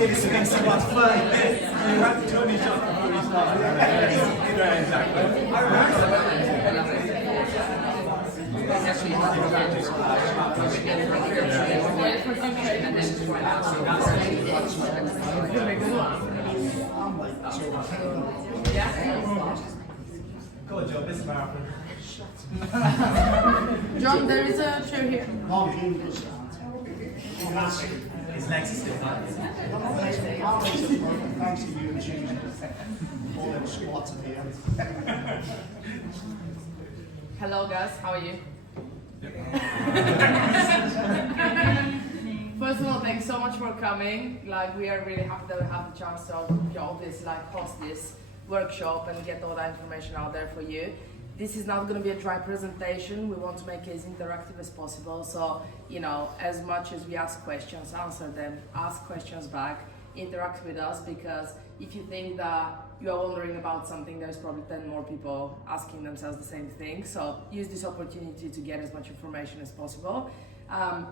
It's a mix of what's funny. You have to turn each other before you start. Yeah, exactly. I Good job, this marathon. John, there is a chair here. His legs are still back. Thanks to you and choosing all them squats at the end. Hello guys, how are you? First of all, thanks so much for coming. Like, we are really happy that we have the chance to host this workshop and get all that information out there for you. This is not going to be a dry presentation. We want to make it as interactive as possible. So, you know, as much as we ask questions, answer them, ask questions back, interact with us, because if you think that you are wondering about something, there's probably 10 more people asking themselves the same thing. So use this opportunity to get as much information as possible.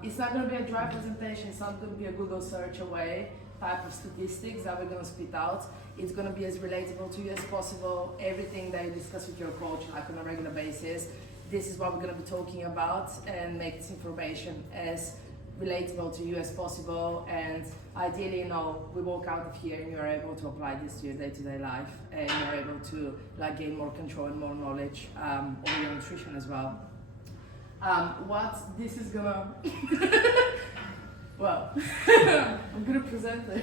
It's not going to be a dry presentation. It's not going to be a Google search away type of statistics that we're going to spit out. It's going to be as relatable to you as possible. Everything that you discuss with your coach, like on a regular basis, this is what we're going to be talking about, and make this information as relatable to you as possible. And ideally, you know, we walk out of here and you're able to apply this to your day-to-day life, and you're able to like gain more control and more knowledge over your nutrition as well. What this is gonna well, I'm gonna present it.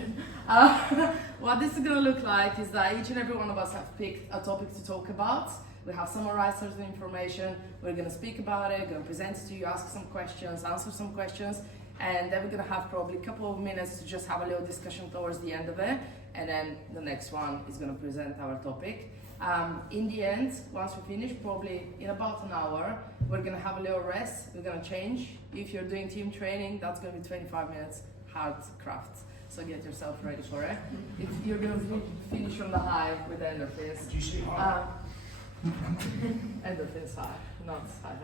What this is gonna look like is that each and every one of us have picked a topic to talk about. We have summarized certain information. We're gonna speak about it, gonna present it to you, ask some questions, answer some questions, and then we're gonna have probably a couple of minutes to just have a little discussion towards the end of it, and then the next one is gonna present our topic. In the end, once we finish, probably in about an hour, we're gonna have a little rest, we're gonna change. If you're doing team training, that's gonna be 25 minutes hard craft. So get yourself ready for it. If you're gonna finish from the high with the endorphins. Do you see high? Endorphins high, not high.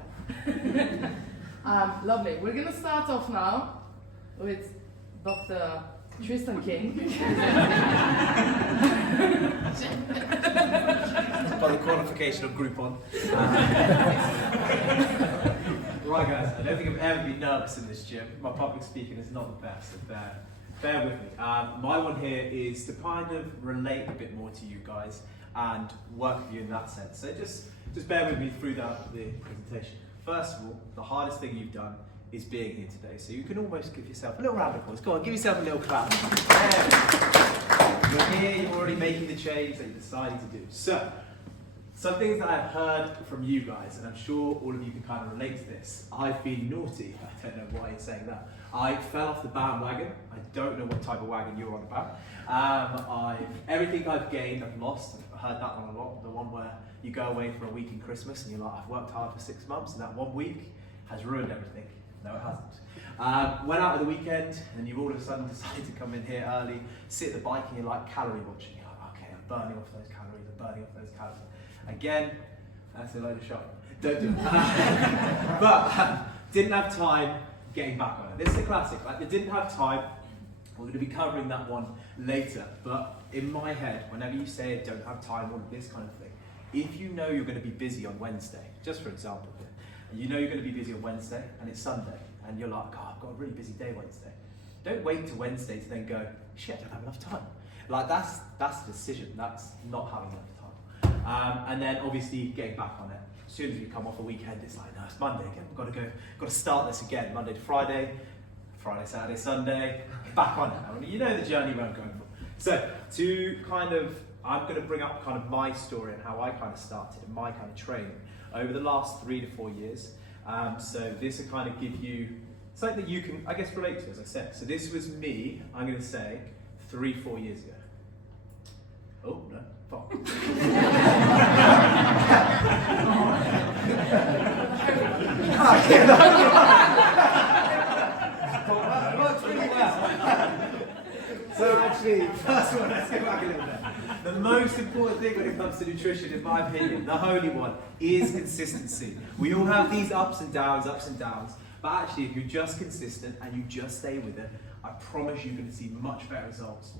Lovely. We're gonna start off now with Dr. Tristan King. By the qualification of Groupon. Right guys, I don't think I've ever been nervous in this gym. My public speaking is not the best, so bear with me. My one here is to kind of relate a bit more to you guys and work with you in that sense. So just bear with me through the presentation. First of all, the hardest thing you've done is being here today. So you can almost give yourself a little round of applause. Go on, give yourself a little clap. You're here, you're already making the change that you decided to do. So, some things that I've heard from you guys, and I'm sure all of you can kind of relate to this. I've been naughty. I don't know why you're saying that. I fell off the bandwagon. I don't know what type of wagon you're on about. Everything I've gained, I've lost. I've heard that one a lot. The one where you go away for a week in Christmas and you're like, I've worked hard for 6 months, and that 1 week has ruined everything. No, it hasn't. Went out at the weekend, and you all of a sudden decided to come in here early, sit at the bike, and you're like calorie watching. You're like, okay, I'm burning off those calories, I'm burning off those calories. Again, that's a load of shot. Don't do it. But didn't have time getting back on it. This is a classic. Like, they didn't have time. We're going to be covering that one later. But in my head, whenever you say don't have time, all of this kind of thing, if you know you're going to be busy on Wednesday, just for example, and you know you're going to be busy on Wednesday and it's Sunday, and you're like, oh, I've got a really busy day Wednesday. Don't wait to Wednesday to then go, shit, I don't have enough time. Like, that's a decision. That's not having enough time. And then obviously getting back on it. As soon as you come off a weekend, it's like, no, it's Monday again. We've got to start this again. Monday to Friday, Friday, Saturday, Sunday, back on it. I mean, you know the journey where I'm going for. So I'm going to bring up kind of my story and how I kind of started and my kind of training over the last 3 to 4 years. So this will kind of give you something that you can, I guess, relate to, as I said. So this was me, I'm going to say, 3-4 years ago. Oh, no, fuck. Works really well. So actually, first one, let's go back a little bit. The most important thing when it comes to nutrition, in my opinion, the holy one, is consistency. We all have these ups and downs, but actually if you're just consistent and you just stay with it, I promise you're going to see much better results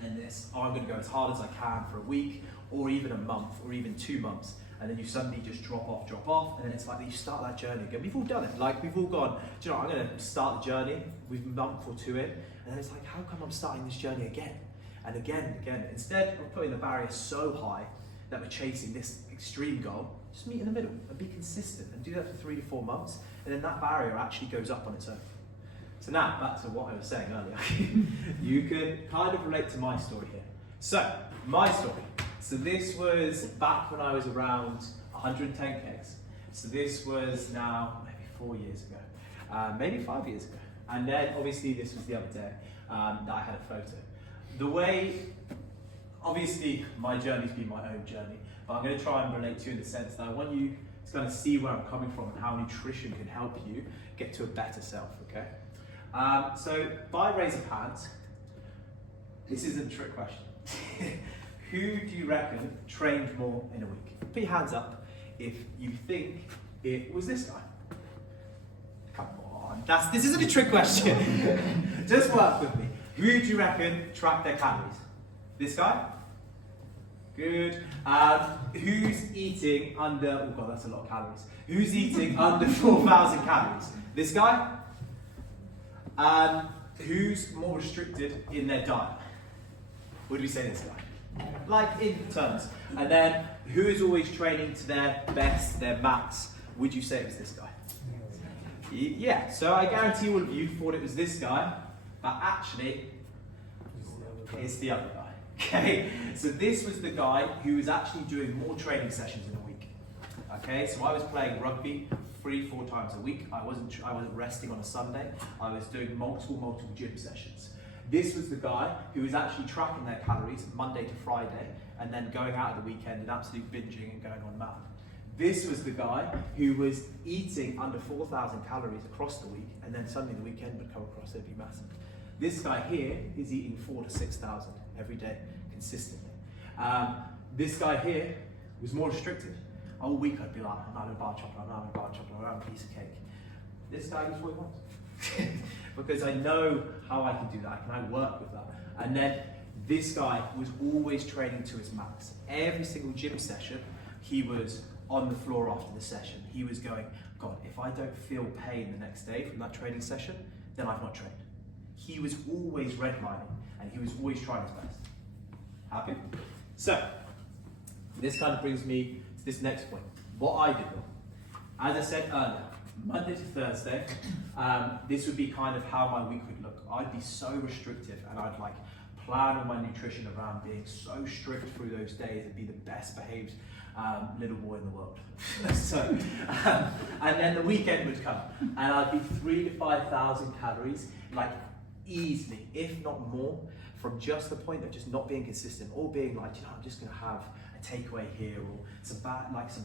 than this. I'm going to go as hard as I can for a week, or even a month, or even 2 months, and then you suddenly just drop off, and then it's like you start that journey again. We've all done it. Like, we've all gone, do you know, I'm going to start the journey, we've a month or 2 in, and then it's like, how come I'm starting this journey again? And again, instead of putting the barrier so high that we're chasing this extreme goal, just meet in the middle and be consistent and do that for 3 to 4 months, and then that barrier actually goes up on its own. So now, back to what I was saying earlier, you can kind of relate to my story here. So, my story. So this was back when I was around 110 kgs. So this was now maybe 4 years ago, maybe 5 years ago. And then obviously this was the other day that I had a photo. The way, obviously my journey's been my own journey, but I'm going to try and relate to you in the sense that I want you to kind of see where I'm coming from and how nutrition can help you get to a better self, okay? So by raise of hands, this isn't a trick question. Who do you reckon trained more in a week? Put your hands up if you think it was this guy. Come on, this isn't a trick question. Just work with me. Who do you reckon tracked their calories? This guy? Good. Who's eating under, oh god, that's a lot of calories. Who's eating under 4,000 calories? This guy? Who's more restricted in their diet? Would we say this guy? Like in terms. And then, who is always training to their best, their max? Would you say it was this guy? Yeah, so I guarantee all of you thought it was this guy, but actually, it's the other guy. Okay, so this was the guy who was actually doing more training sessions in a week. Okay, so I was playing rugby 3-4 times a week. I wasn't resting on a Sunday. I was doing multiple gym sessions. This was the guy who was actually tracking their calories Monday to Friday, and then going out at the weekend and absolute binging and going on mad. This was the guy who was eating under 4,000 calories across the week, and then suddenly the weekend would come across, it'd be massive. This guy here is eating 4,000 to 6,000 every day, consistently. This guy here was more restricted. All week I'd be like, I'm having a bar of chocolate, I'm having a bar of chocolate, I'm having a piece of cake. This guy eats what he wants. Because I know how I can do that, I work with that. And then this guy was always training to his max. Every single gym session, he was on the floor after the session. He was going, God, if I don't feel pain the next day from that training session, then I've not trained. He was always redlining, and he was always trying his best. Happy? So, this kind of brings me to this next point. What I did, as I said earlier, Monday to Thursday, this would be kind of how my week would look. I'd be so restrictive, and I'd like plan all my nutrition around being so strict through those days and be the best behaved little boy in the world. And then the weekend would come, and I'd be 3,000 to 5,000 calories, like easily, if not more, from just the point of just not being consistent, or being like, you know, I'm just gonna have a takeaway here, or some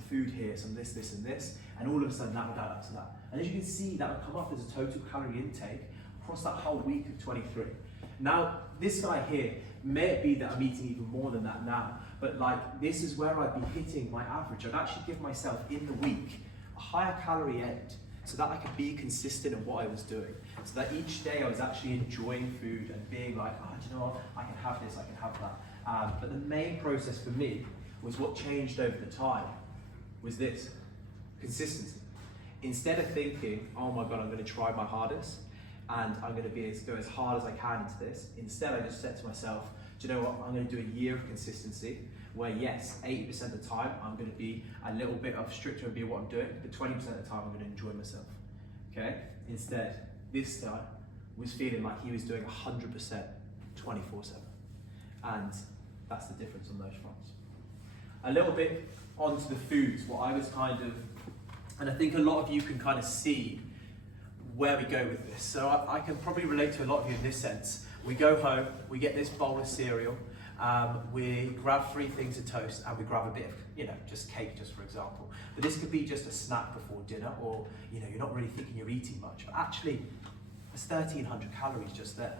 food here, some this, and this, and all of a sudden that would add up to that. And as you can see, that would come up as a total calorie intake across that whole week of 23. Now, this guy here, may it be that I'm eating even more than that now, but like this is where I'd be hitting my average. I'd actually give myself in the week a higher calorie end so that I could be consistent in what I was doing. So that each day I was actually enjoying food and being like, oh, do you know what, I can have this, I can have that. But the main process for me was what changed over the time was this, consistency. Instead of thinking, oh my God, I'm gonna try my hardest and I'm gonna go as hard as I can into this, instead I just said to myself, do you know what, I'm gonna do a year of consistency where yes, 80% of the time I'm going to be a little bit of stricter and be what I'm doing, but 20% of the time I'm going to enjoy myself. Okay? Instead, this guy was feeling like he was doing 100% 24/7. And that's the difference on those fronts. A little bit onto the foods, what I was kind of, and I think a lot of you can kind of see where we go with this. So I can probably relate to a lot of you in this sense. We go home, we get this bowl of cereal, we grab 3 things of toast, and we grab a bit of, just cake, just for example. But this could be just a snack before dinner, or, you're not really thinking you're eating much. But actually, there's 1,300 calories just there.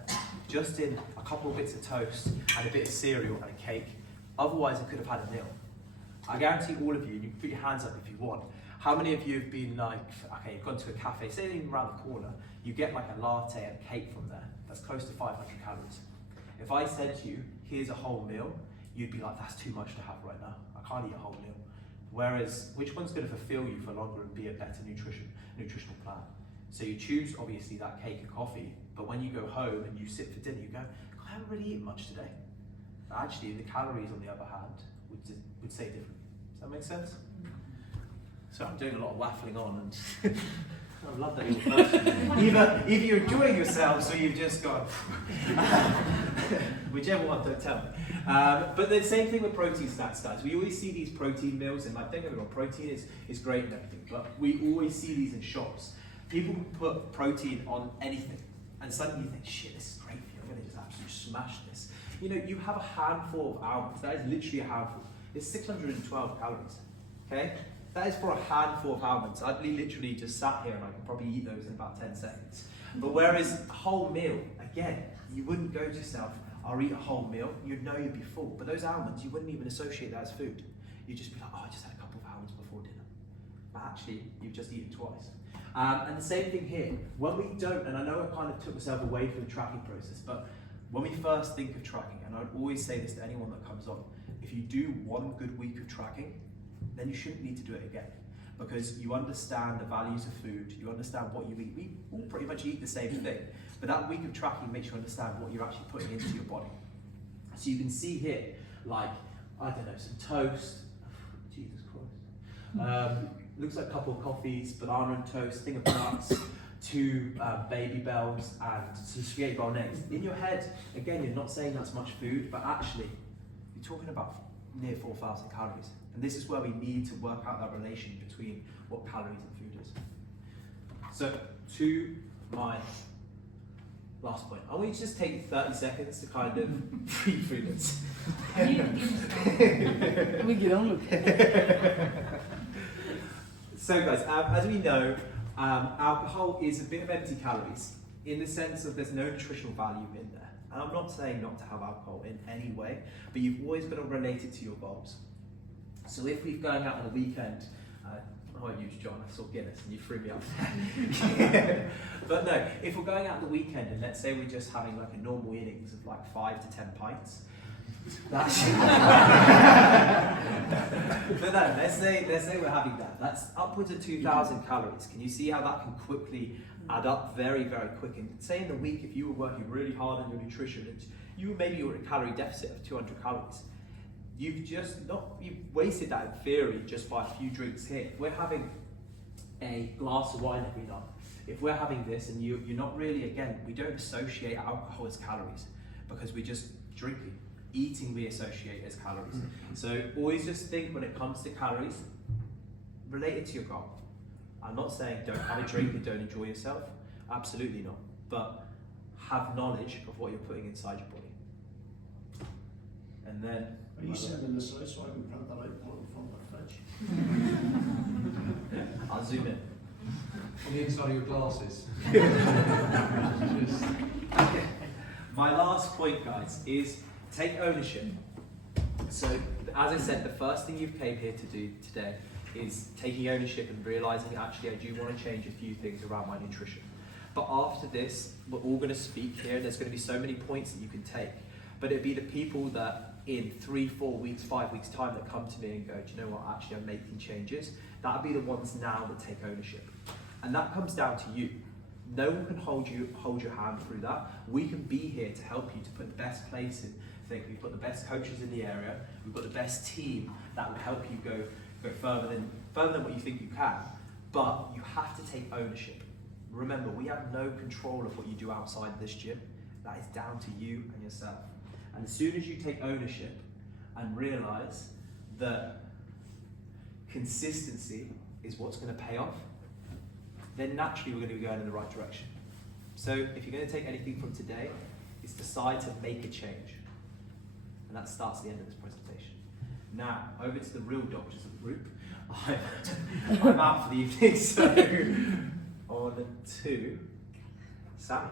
Just in a couple of bits of toast, and a bit of cereal, and a cake. Otherwise, I could have had a meal. I guarantee all of you, and you can put your hands up if you want, how many of you have been like, okay, you've gone to a cafe, say even around the corner, you get like a latte and a cake from there, that's close to 500 calories. If I said to you, here's a whole meal, you'd be like, that's too much to have right now, I can't eat a whole meal. Whereas, which one's going to fulfill you for longer and be a better nutritional plan? So you choose, obviously, that cake and coffee, but when you go home and you sit for dinner, you go, I haven't really eaten much today. But actually, the calories, on the other hand, would say differently. Does that make sense? So I'm doing a lot of waffling on, and I love that little person. Either you're enjoying yourselves or you've just gone, whichever one, don't tell me. But the same thing with protein snacks, guys. We always see these protein meals, and like, don't get me wrong, protein is great and everything, but we always see these in shops. People put protein on anything, and suddenly you think, shit, this is great for you, I'm going to just absolutely smash this. You have a handful of almonds, that is literally a handful. It's 612 calories, okay? That is for a handful of almonds. I'd be literally just sat here and I can probably eat those in about 10 seconds. But whereas a whole meal, again, you wouldn't go to yourself, I'll eat a whole meal, you'd know you'd be full. But those almonds, you wouldn't even associate that as food. You'd just be like, oh, I just had a couple of almonds before dinner. But actually, you've just eaten twice. And the same thing here. When we don't, and I know I kind of took myself away from the tracking process, but when we first think of tracking, and I'd always say this to anyone that comes on, if you do one good week of tracking, then you shouldn't need to do it again, because you understand the values of food, you understand what you eat. We all pretty much eat the same thing, but that week of tracking makes you understand what you're actually putting into your body. So you can see here, like, I don't know, some toast, Jesus Christ, looks like a couple of coffees, banana and toast, thing of nuts, 2 baby bells, and some spaghetti bolognese. In your head, again, you're not saying that's much food, but actually, you're talking about near 4,000 calories. And this is where we need to work out that relation between what calories and food is. So, to my last point, I want you to just take 30 seconds to kind of read through this. We get on with it. So guys, as we know, alcohol is a bit of empty calories in the sense of there's no nutritional value in there. And I'm not saying not to have alcohol in any way, but you've always got to relate it to your goals. So if we're going out on a weekend, I won't use John, I saw Guinness and you threw me up there. But no, if we're going out on the weekend and let's say we're just having like a normal innings of like 5 to 10 pints, that's but no, let's say we're having that. That's upwards of 2,000 calories. Can you see how that can quickly add up very, very quick? And say in the week, if you were working really hard on your nutrition and you were at a calorie deficit of 200 calories, you've wasted that in theory just by a few drinks here. If we're having a glass of wine every night, if we're having this and you're not really, again, we don't associate alcohol as calories because we're just drinking. Eating we associate as calories. So always just think when it comes to calories, relate it to your goal. I'm not saying don't have a drink and don't enjoy yourself. Absolutely not. But have knowledge of what you're putting inside your body. And then... Are you sending this out so I can print that out and put it in front of the fridge? I'll zoom in. On the inside of your glasses. Okay. My last point, guys, is take ownership. So, as I said, the first thing you came here to do today is taking ownership and realising, actually, I do want to change a few things around my nutrition. But after this, we're all going to speak here. There's going to be so many points that you can take. But it'd be the people that in 3, 4 weeks, 5 weeks time that come to me and go, do you know what, actually I'm making changes. That'll be the ones now that take ownership. And that comes down to you. No one can hold your hand through that. We can be here to help you to put the best place in I think we've got the best coaches in the area. We've got the best team that will help you go further than what you think you can. But you have to take ownership. Remember, we have no control of what you do outside this gym. That is down to you and yourself. And as soon as you take ownership and realize that consistency is what's going to pay off, then naturally we're going to be going in the right direction. So if you're going to take anything from today, it's decide to make a change. And that starts at the end of this presentation. Now, over to the real doctors of the group. I'm out for the evening, so on to Sammy.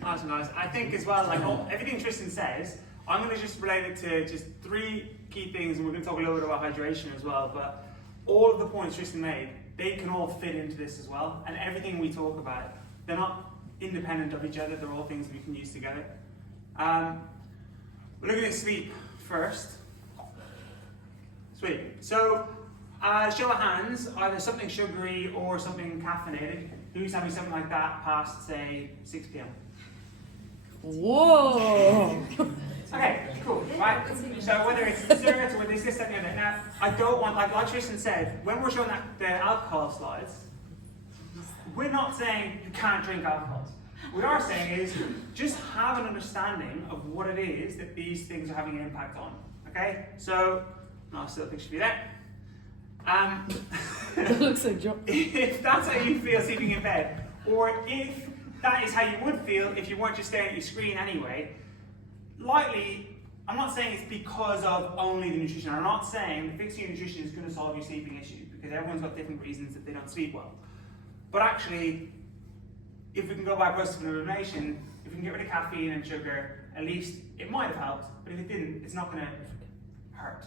That's nice. I think as well, like everything Tristan says, I'm going to just relate it to just 3 key things, and we're going to talk a little bit about hydration as well. But all of the points Tristan made, they can all fit into this as well. And everything we talk about, they're not independent of each other. They're all things we can use together. We're looking at sleep first. Sweet. So, show of hands, either something sugary or something caffeinated. Who's having something like that past, say, 6 p.m.? Whoa! Okay, cool, right? So whether it's desserts or whether it's this, that, and the other. Now, I don't want, like Tristan said, when we're showing the alcohol slides, we're not saying you can't drink alcohol. What we are saying is just have an understanding of what it is that these things are having an impact on. Okay? So, I'll still picture for you there. That looks like John. If that's how you feel sleeping in bed, or if that is how you would feel if you weren't just staring at your screen anyway, likely, I'm not saying it's because of only the nutrition. I'm not saying fixing your nutrition is going to solve your sleeping issue, because everyone's got different reasons that they don't sleep well. But actually, if we can go by process of elimination, if we can get rid of caffeine and sugar, at least it might have helped, but if it didn't, it's not going to hurt.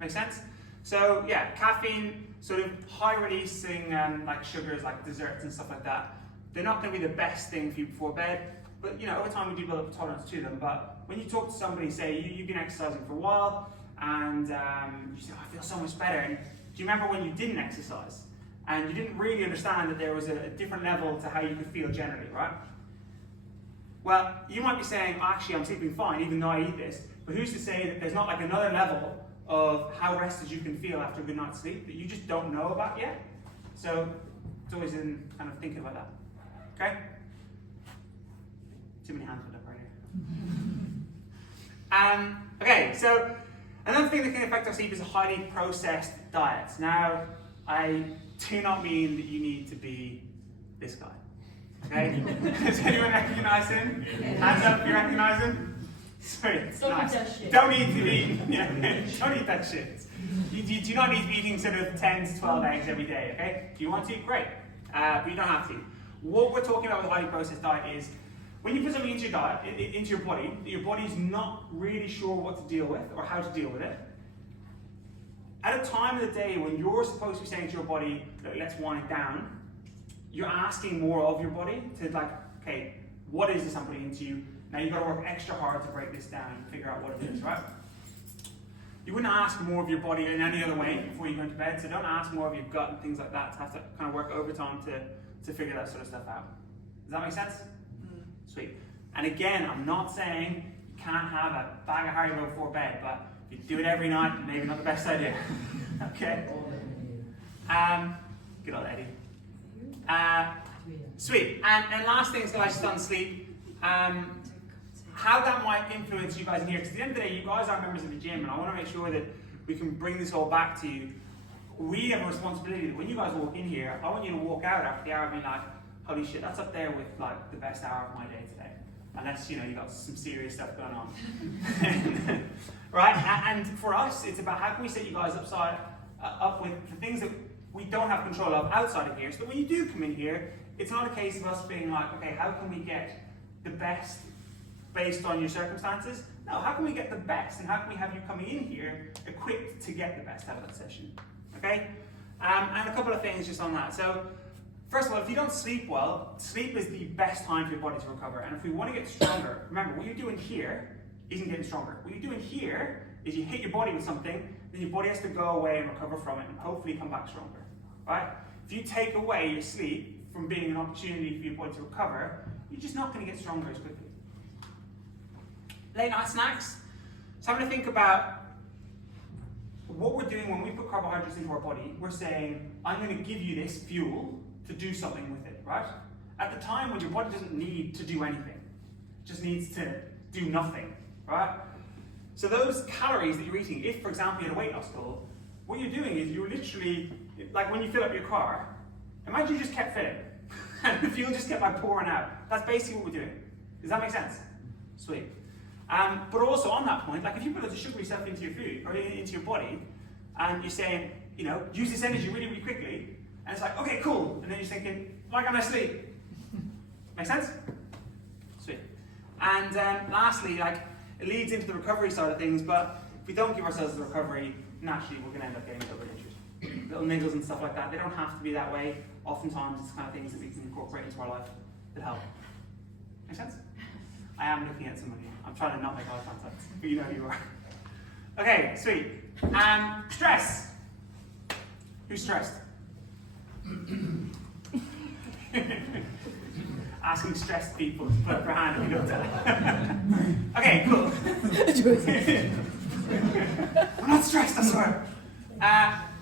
Make sense? So yeah, caffeine, sort of high releasing like sugars, like desserts and stuff like that, they're not going to be the best thing for you before bed, but you know, over time we do build up a tolerance to them. But when you talk to somebody, say you've been exercising for a while, and you say, oh, I feel so much better, and do you remember when you didn't exercise? And you didn't really understand that there was a different level to how you could feel generally, right? Well, you might be saying, actually I'm sleeping fine even though I eat this, but who's to say that there's not like another level of how rested you can feel after a good night's sleep that you just don't know about yet? So it's always in kind of thinking about that. Okay? Too many hands went up earlier. Okay, so another thing that can affect our sleep is a highly processed diet. Now, I do not mean that you need to be this guy. Okay? Does anyone recognize him? Hands up if you recognize him. Sorry, nice. Don't need to be, don't eat that shit. You do not need to be eating sort of 10 to 12 eggs every day, okay? If you want to, great. But you don't have to. What we're talking about with highly processed diet is when you put something into your diet, into your body's not really sure what to deal with or how to deal with it. At a time of the day when you're supposed to be saying to your body, look, let's wind down, you're asking more of your body to like, okay, what is this I'm putting into you? Now you've got to work extra hard to break this down and figure out what it is, right? You wouldn't ask more of your body in any other way before you go into bed, so don't ask more of your gut and things like that to have to kind of work overtime to figure that sort of stuff out. Does that make sense? Sweet. And again, I'm not saying you can't have a bag of Haribo before bed, but if you do it every night, maybe not the best idea. Okay? Good old Eddie. Sweet. And last thing, guys, just on sleep. How that might influence you guys in here, because at the end of the day, you guys are members of the gym, and I want to make sure that we can bring this all back to you. We have a responsibility that when you guys walk in here, I want you to walk out after the hour being like, holy shit, that's up there with like the best hour of my day today. Unless, you got some serious stuff going on. Right? And for us, it's about how can we set you guys up with the things that we don't have control of outside of here, so that when you do come in here, it's not a case of us being like, okay, how can we get the best based on your circumstances? No, how can we get the best, and how can we have you coming in here equipped to get the best out of that session? Okay? And a couple of things just on that. So, first of all, if you don't sleep well, sleep is the best time for your body to recover. And if we want to get stronger, remember, what you're doing here isn't getting stronger. What you're doing here is you hit your body with something, then your body has to go away and recover from it and hopefully come back stronger. right? If you take away your sleep from being an opportunity for your body to recover, you're just not going to get stronger as quickly. Late night snacks. So I'm going to think about what we're doing when we put carbohydrates into our body. We're saying, I'm going to give you this fuel to do something with it, right? At the time when your body doesn't need to do anything, it just needs to do nothing, right? So those calories that you're eating, if, for example, you're at a weight loss goal, what you're doing is you're literally, like when you fill up your car, imagine you just kept filling, and the fuel just kept like pouring out. That's basically what we're doing. Does that make sense? Sweet. But also on that point, like if you put loads of sugary stuff into your food, or into your body, and you're saying, you know, use this energy really, really quickly, and it's like, okay, cool, and then you're thinking, why can't I sleep? Make sense? Sweet. And lastly, like, it leads into the recovery side of things, but if we don't give ourselves the recovery, naturally we're going to end up getting little injuries. Little niggles and stuff like that, they don't have to be that way. Oftentimes it's kind of things that we can incorporate into our life that help. Make sense? I am looking at some of you. I'm trying to not make eye contact, but you know who you are. Okay, sweet. Stress. Who's stressed? Asking stressed people to put up their hand if you looked at it. Okay, cool. I'm not stressed, I swear.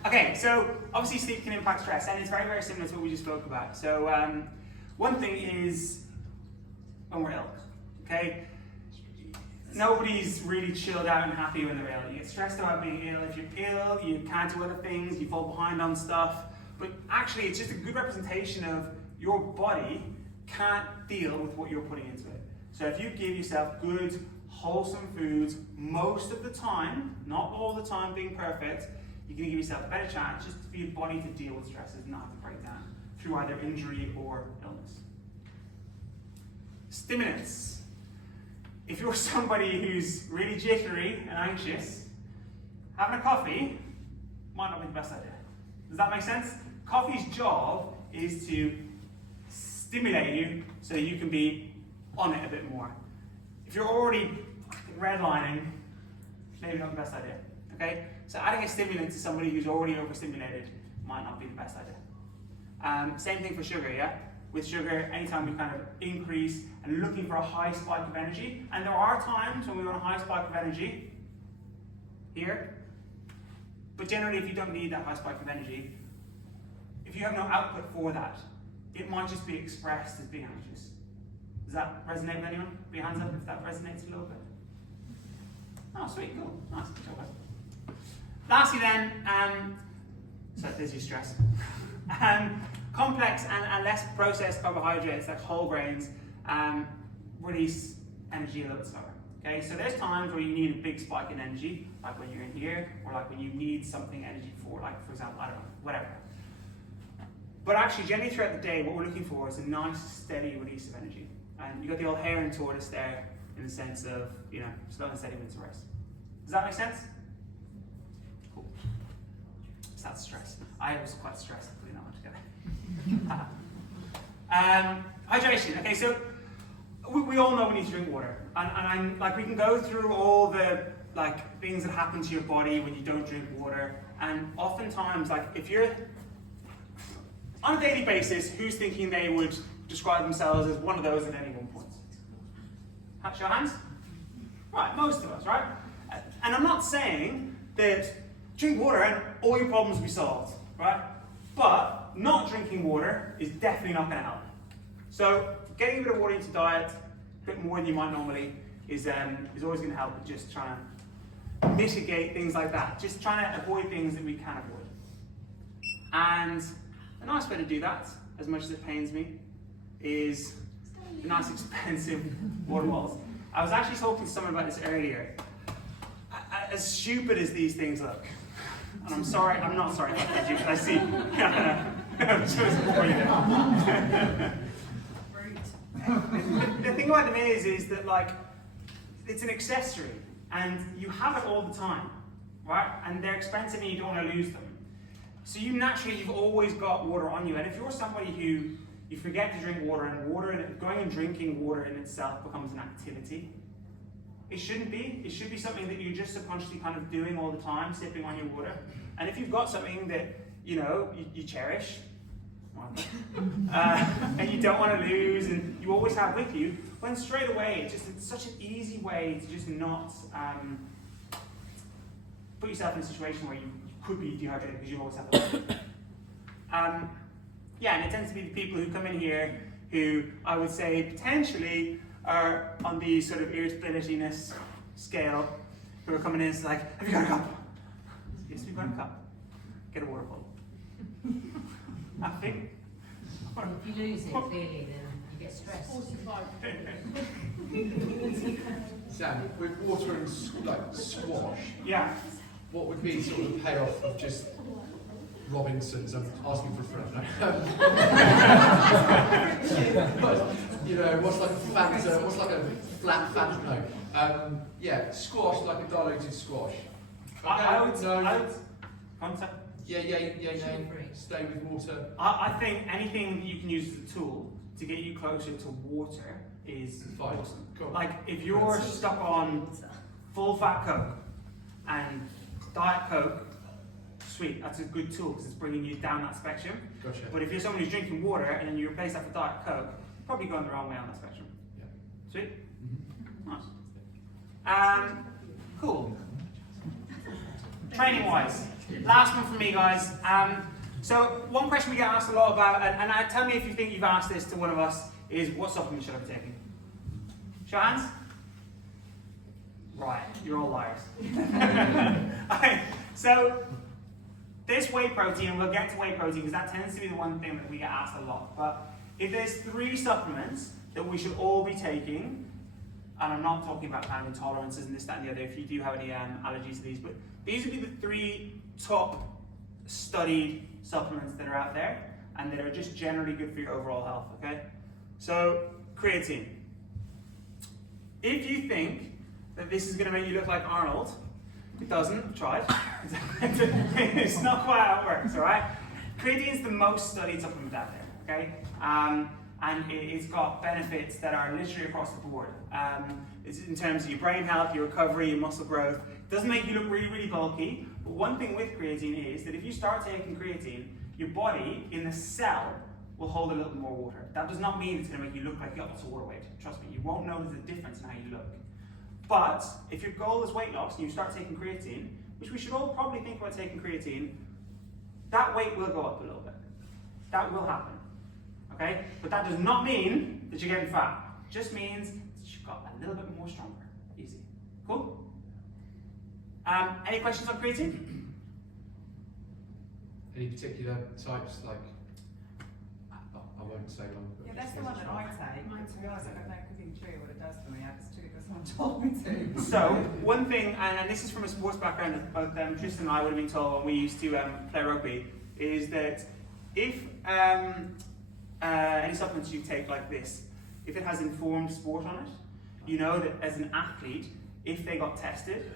Okay, so obviously sleep can impact stress, and it's very, very similar to what we just spoke about. So one thing is when we're ill, okay? Nobody's really chilled out and happy when they're ill. You get stressed about being ill. If you're ill, you can't do other things, you fall behind on stuff. But actually, it's just a good representation of your body can't deal with what you're putting into it. So if you give yourself good, wholesome foods most of the time, not all the time being perfect, you're going to give yourself a better chance just for your body to deal with stresses and not have to break down through either injury or illness. Stimulants. If you're somebody who's really jittery and anxious, having a coffee might not be the best idea. Does that make sense? Coffee's job is to stimulate you so you can be on it a bit more. If you're already redlining, maybe not the best idea. Okay? So adding a stimulant to somebody who's already overstimulated might not be the best idea. Same thing for sugar, yeah? With sugar, anytime we kind of increase and looking for a high spike of energy, and there are times when we want a high spike of energy here, but generally if you don't need that high spike of energy, if you have no output for that, it might just be expressed as being anxious. Does that resonate with anyone? Put your hands up if that resonates a little bit. Oh, sweet, cool, nice, good job, guys. Lastly then, so there's your stress. Complex and less processed carbohydrates like whole grains release energy a little bit slower. Okay, so there's times where you need a big spike in energy, like when you're in here, or like when you need something energy for, like for example, I don't know, whatever. But actually, generally throughout the day, what we're looking for is a nice, steady release of energy. And you got the old hare and tortoise there, in the sense of, you know, slow and steady wins the race. Does that make sense? Cool. So that's stress. I was quite stressed, putting that one together. Hydration. Okay, so we all know we need to drink water, and I'm like, we can go through all the like things that happen to your body when you don't drink water, and oftentimes, like if you're on a daily basis, who's thinking they would describe themselves as one of those at any one point? Show your hands. Right, most of us, right? And I'm not saying that drink water and all your problems will be solved, right? But not drinking water is definitely not going to help. So getting a bit of water into your diet, a bit more than you might normally, is always going to help with just trying to mitigate things like that. Just trying to avoid things that we can avoid. And a nice way to do that, as much as it pains me, is nice expensive water bottles. I was actually talking to someone about this earlier. As stupid as these things look, and I'm sorry, I'm not sorry if I did you, but I see. I'm just before you the thing about them is that like it's an accessory, and you have it all the time, right? And they're expensive, and you don't want to lose them. So you've always got water on you, and if you're somebody who you forget to drink water, and going and drinking water in itself becomes an activity. It shouldn't be. It should be something that you're just subconsciously kind of doing all the time, sipping on your water. And if you've got something that you cherish, and you don't want to lose, and you always have with you, when straight away, it's such an easy way to just not put yourself in a situation where you could be dehydrated because you always have water. Yeah, and it tends to be the people who come in here who I would say potentially are on the sort of irritabilityness scale, who are coming in, it's like, have you got a cup? Yes, we've got a cup. Get a water bottle. I think. If you lose it, clearly, then you get stressed. Sam, with water and squash, Yeah. what would be sort of the payoff of just Robinsons? I'm asking for a friend. But, what's like a Fanta? What's like a flat Fanta? No. Yeah, squash, like a diluted squash. I would. Concept. Yeah, no. Stay with water. I think anything that you can use as a tool to get you closer to water is Fine. awesome. Cool. Like if you're stuck on full fat Coke and Diet Coke, sweet, that's a good tool because it's bringing you down that spectrum. Gotcha. But if you're someone who's drinking water and then you replace that with Diet Coke, you're probably going the wrong way on that spectrum. Yeah. Sweet? Mm-hmm. Nice. Cool. Training wise, last one from me, guys. So one question we get asked a lot about, and tell me if you think you've asked this to one of us, is what supplement should I be taking? Show hands. Right, you're all liars. Okay, so this whey protein, and we'll get to whey protein because that tends to be the one thing that we get asked a lot. But if there's 3 supplements that we should all be taking, and I'm not talking about kind of intolerances and this, that, and the other, if you do have any allergies to these, but these would be the 3 top studied supplements that are out there and that are just generally good for your overall health, okay? So, creatine. If you think that this is going to make you look like Arnold, it doesn't, try it. It's not quite how it works, alright? Creatine is the most studied supplement out there, okay? And it's got benefits that are literally across the board. It's in terms of your brain health, your recovery, your muscle growth. It doesn't make you look really, really bulky, but one thing with creatine is that if you start taking creatine, your body in the cell will hold a little bit more water. That does not mean it's going to make you look like you got lots of water weight. Trust me, you won't notice a difference in how you look. But if your goal is weight loss and you start taking creatine, which we should all probably think about taking creatine, that weight will go up a little bit. That will happen. Okay? But that does not mean that you're getting fat. It just means that you've got a little bit more stronger. Easy. Cool? Any questions on creatine? Any particular types, like, I won't say one. Yeah, that's the one that I take. To be honest, I don't know cooking true what it does for me. I just took it because someone told me to. So, one thing, and this is from a sports background that both Tristan and I would have been told when we used to play rugby, is that if any supplements you take like this, if it has informed sport on it, you know that as an athlete, if they got tested,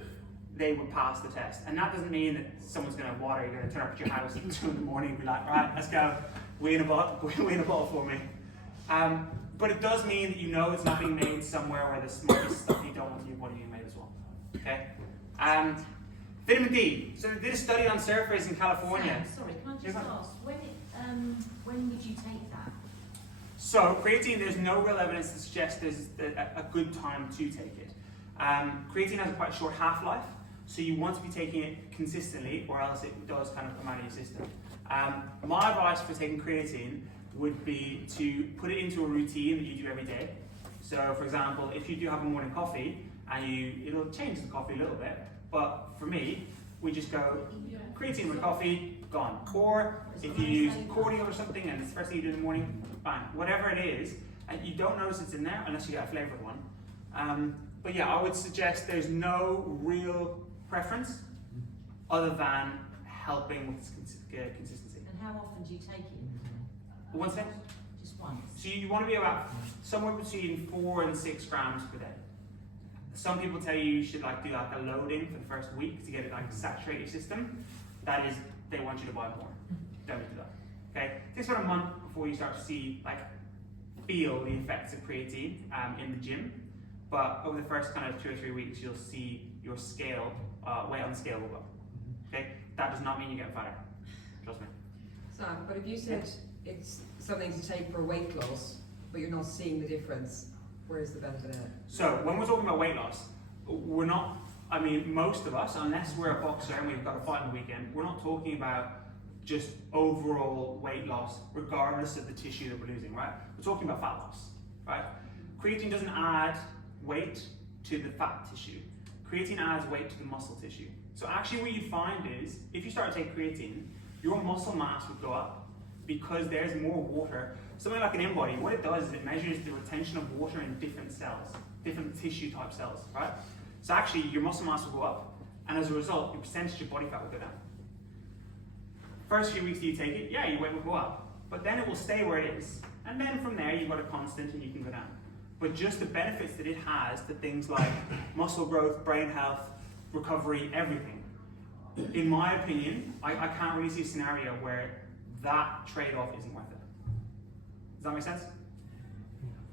they would pass the test. And that doesn't mean that someone's going to water, you're going to turn up at your house at 2 in the morning and be like, right, let's go, weigh in a bottle for me. But it does mean that you know it's not being made somewhere where there's stuff you don't want in your body being made as well. Okay? Vitamin D. So they did a study on surfers in California. Sam, sorry, can I just ask, when would you take that? So creatine, there's no real evidence to suggest there's a good time to take it. Creatine has a quite short half-life, so you want to be taking it consistently or else it does kind of come out of your system. My advice for taking creatine would be to put it into a routine that you do every day. So for example, if you do have a morning coffee, and it'll change the coffee a little bit, but for me, we just go creatine with coffee, gone. Or if you use cordial or something and it's the first thing you do in the morning, fine. Whatever it is, and you don't notice it's in there unless you get a flavoured one. But yeah, I would suggest there's no real preference other than helping with consistency. And how often do you take it? Once a day. Just once. So you want to be about somewhere between 4 and 6 grams per day. Some people tell you should do a loading for the first week to get it saturate your system. That is, they want you to buy more. Don't do that. Okay? It takes about a month before you start to see feel the effects of creatine in the gym. But over the first kind of 2 or 3 weeks, you'll see your scale, weight on the scale will go up. Okay? That does not mean you get fatter. Trust me. Sam, but if you said it's something to take for weight loss, but you're not seeing the difference, where's the benefit in it? So when we're talking about weight loss, we're not, I mean, most of us, unless we're a boxer and we've got a fight on the weekend, we're not talking about just overall weight loss, regardless of the tissue that we're losing, right? We're talking about fat loss, right? Creatine doesn't add weight to the fat tissue. Creatine adds weight to the muscle tissue. So actually what you find is, if you start to take creatine, your muscle mass would go up because there's more water. Something like an in-body, what it does is it measures the retention of water in different cells, different tissue type cells, right? So actually your muscle mass will go up, and as a result, your percentage of body fat will go down. First few weeks that you take it, yeah, your weight will go up, but then it will stay where it is. And then from there, you've got a constant and you can go down. But just the benefits that it has to things like muscle growth, brain health, recovery, everything. In my opinion, I can't really see a scenario where that trade-off isn't worth it. Does that make sense?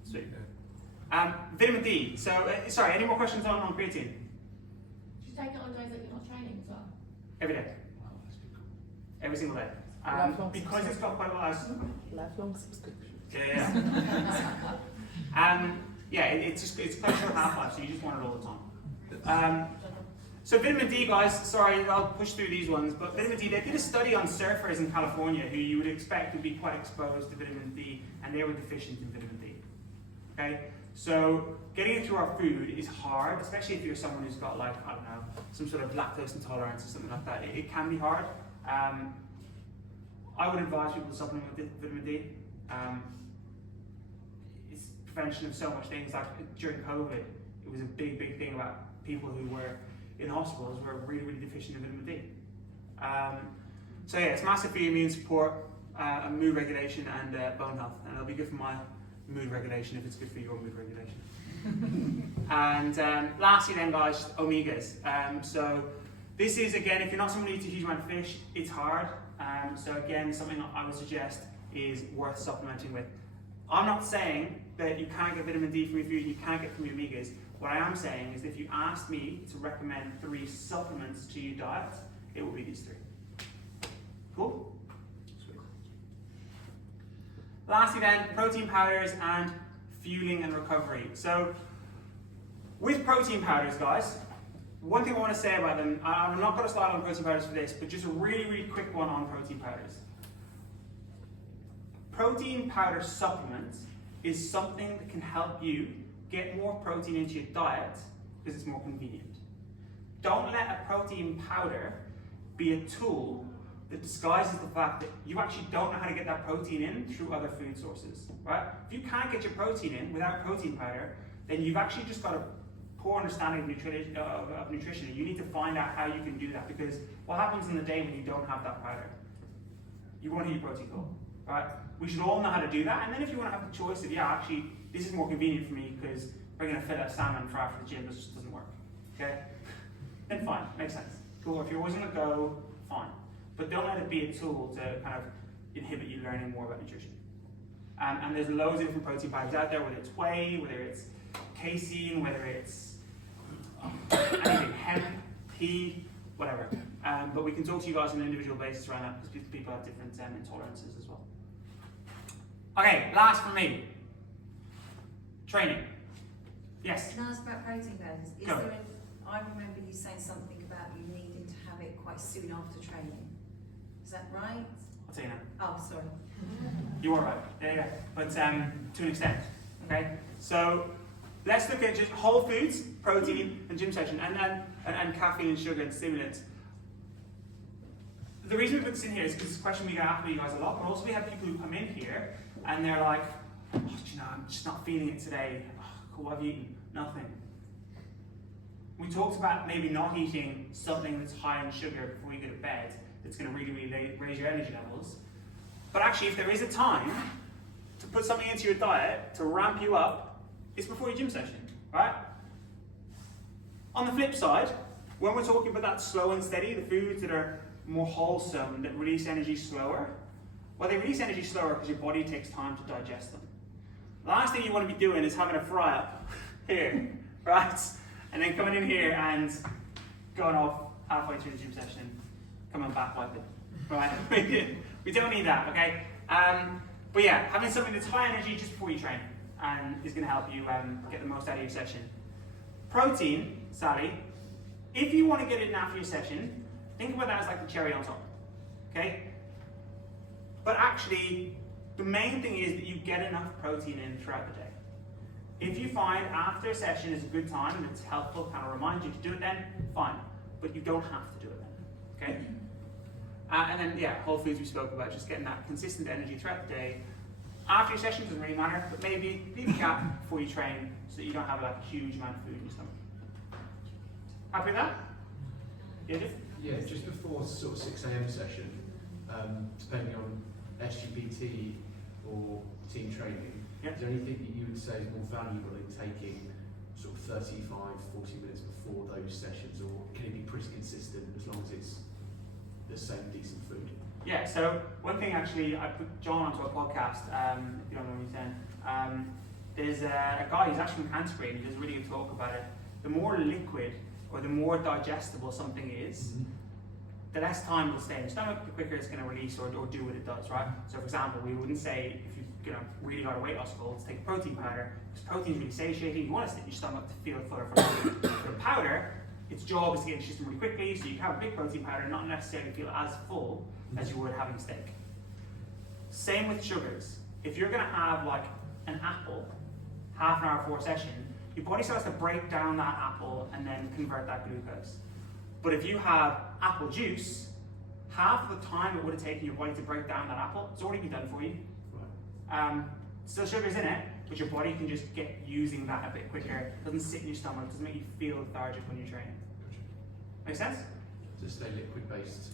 Sweet. Vitamin D. So, sorry, any more questions on creatine? Do you take it on days that you're not training as well? Every day. Every single day. Because it's got quite a lot of... Lifelong subscription. Yeah, it's quite a short half-life, so you just want it all the time. So vitamin D, guys, sorry, I'll push through these ones, but vitamin D, they did a study on surfers in California who you would expect would be quite exposed to vitamin D, and they were deficient in vitamin D. Okay? So getting it through our food is hard, especially if you're someone who's got, like, I don't know, some sort of lactose intolerance or something like that. It can be hard. I would advise people to supplement with vitamin D. It's prevention of so much things. Like during COVID, it was a big thing about people who were in hospitals were really deficient in vitamin D. So yeah, it's massive for your immune support, mood regulation, and bone health. And it'll be good for my mood regulation if it's good for your mood regulation. And lastly then, guys, omegas. So this is, again, if you're not someone who eats a huge amount of fish, it's hard. So again, something I would suggest is worth supplementing with. I'm not saying that you can't get vitamin D from your food, you can't get from your omegas. What I am saying is that if you asked me to recommend 3 supplements to your diet, it would be these 3. Cool? Sweet. Lastly then, protein powders and fueling and recovery. So with protein powders, guys, one thing I want to say about them, I'm not going to slide on protein powders for this, but just a really quick one on protein powders. Protein powder supplement is something that can help you get more protein into your diet because it's more convenient. Don't let a protein powder be a tool that disguises the fact that you actually don't know how to get that protein in through other food sources, right? If you can't get your protein in without protein powder, then you've actually just got a poor understanding of nutrition, and you need to find out how you can do that, because what happens in the day when you don't have that powder? You want to eat protein goal, right? We should all know how to do that, and then if you want to have the choice of, yeah, actually, this is more convenient for me because bringing a fillet of salmon for after the gym just doesn't work, okay? Then fine, makes sense. Cool, if you're always on the go, fine. But don't let it be a tool to kind of inhibit you learning more about nutrition. And there's loads of different protein powders out there, whether it's whey, whether it's casein, whether it's anything, hemp, pea, whatever. But we can talk to you guys on an individual basis around that because people have different intolerances as well. Okay, last from me. Training. Yes? Can I ask about protein powders? Is Go. there I remember you saying something about you needing to have it quite soon after training. Is that right? I'll tell you now. Oh, sorry. You are right. Yeah. But to an extent. Okay? So let's look at just whole foods, protein, and gym session, and caffeine and sugar and stimulants. The reason we put this in here is because it's a question we get asked by you guys a lot, but also we have people who come in here and they're like, oh, you know, I'm just not feeling it today. Oh, cool, what have you eaten? Nothing. We talked about maybe not eating something that's high in sugar before you go to bed, that's going to really raise your energy levels. But actually, if there is a time to put something into your diet to ramp you up, it's before your gym session, right? On the flip side, when we're talking about that slow and steady, the foods that are more wholesome, that release energy slower, well, they release energy slower because your body takes time to digest them. The last thing you want to be doing is having a fry up here, right? And then coming in here and going off halfway through the gym session, coming back like it, right? We don't need that, okay? But yeah, having something that's high energy just before you train is going to help you get the most out of your session. Protein, Sally, if you want to get it in after your session, think about that as like the cherry on top, okay? But actually, the main thing is that you get enough protein in throughout the day. If you find after a session is a good time and it's helpful, kind of remind you to do it then, fine. But you don't have to do it then, okay? And then, yeah, whole foods we spoke about, just getting that consistent energy throughout the day. After your session doesn't really matter, but maybe leave a gap before you train so that you don't have like a huge amount of food in your stomach. Happy with that? Yeah, Jeff? Yeah, just before sort of 6 a.m. session, depending on CTPT or team training, Yeah. is there anything that you would say is more valuable in taking sort of 35, 40 minutes before those sessions, or can it be pretty consistent as long as it's the same decent food? Yeah, so one thing actually, I put John onto a podcast, if you don't know what he's saying. There's a guy who's actually from Canterbury and he does a really good talk about it. The more liquid or the more digestible something is, the less time it'll stay in your stomach, the quicker it's going to release or do what it does, right? So for example, we wouldn't say if you've really got a weight loss goal to take a protein powder, because protein's really satiating, you want to sit in your stomach to feel fuller for the powder, its job is to get into your system really quickly, so you can have a big protein powder and not necessarily feel as full as you would having steak. Same with sugars. If you're going to have like an apple, half an hour before a session, your body starts to break down that apple and then convert that glucose. But if you have apple juice, half the time it would have taken your body to break down that apple, it's already been done for you. Right. Still sugar's in it, but your body can just get using that a bit quicker. It doesn't sit in your stomach, it doesn't make you feel lethargic when you're training. Make sense? To stay liquid based.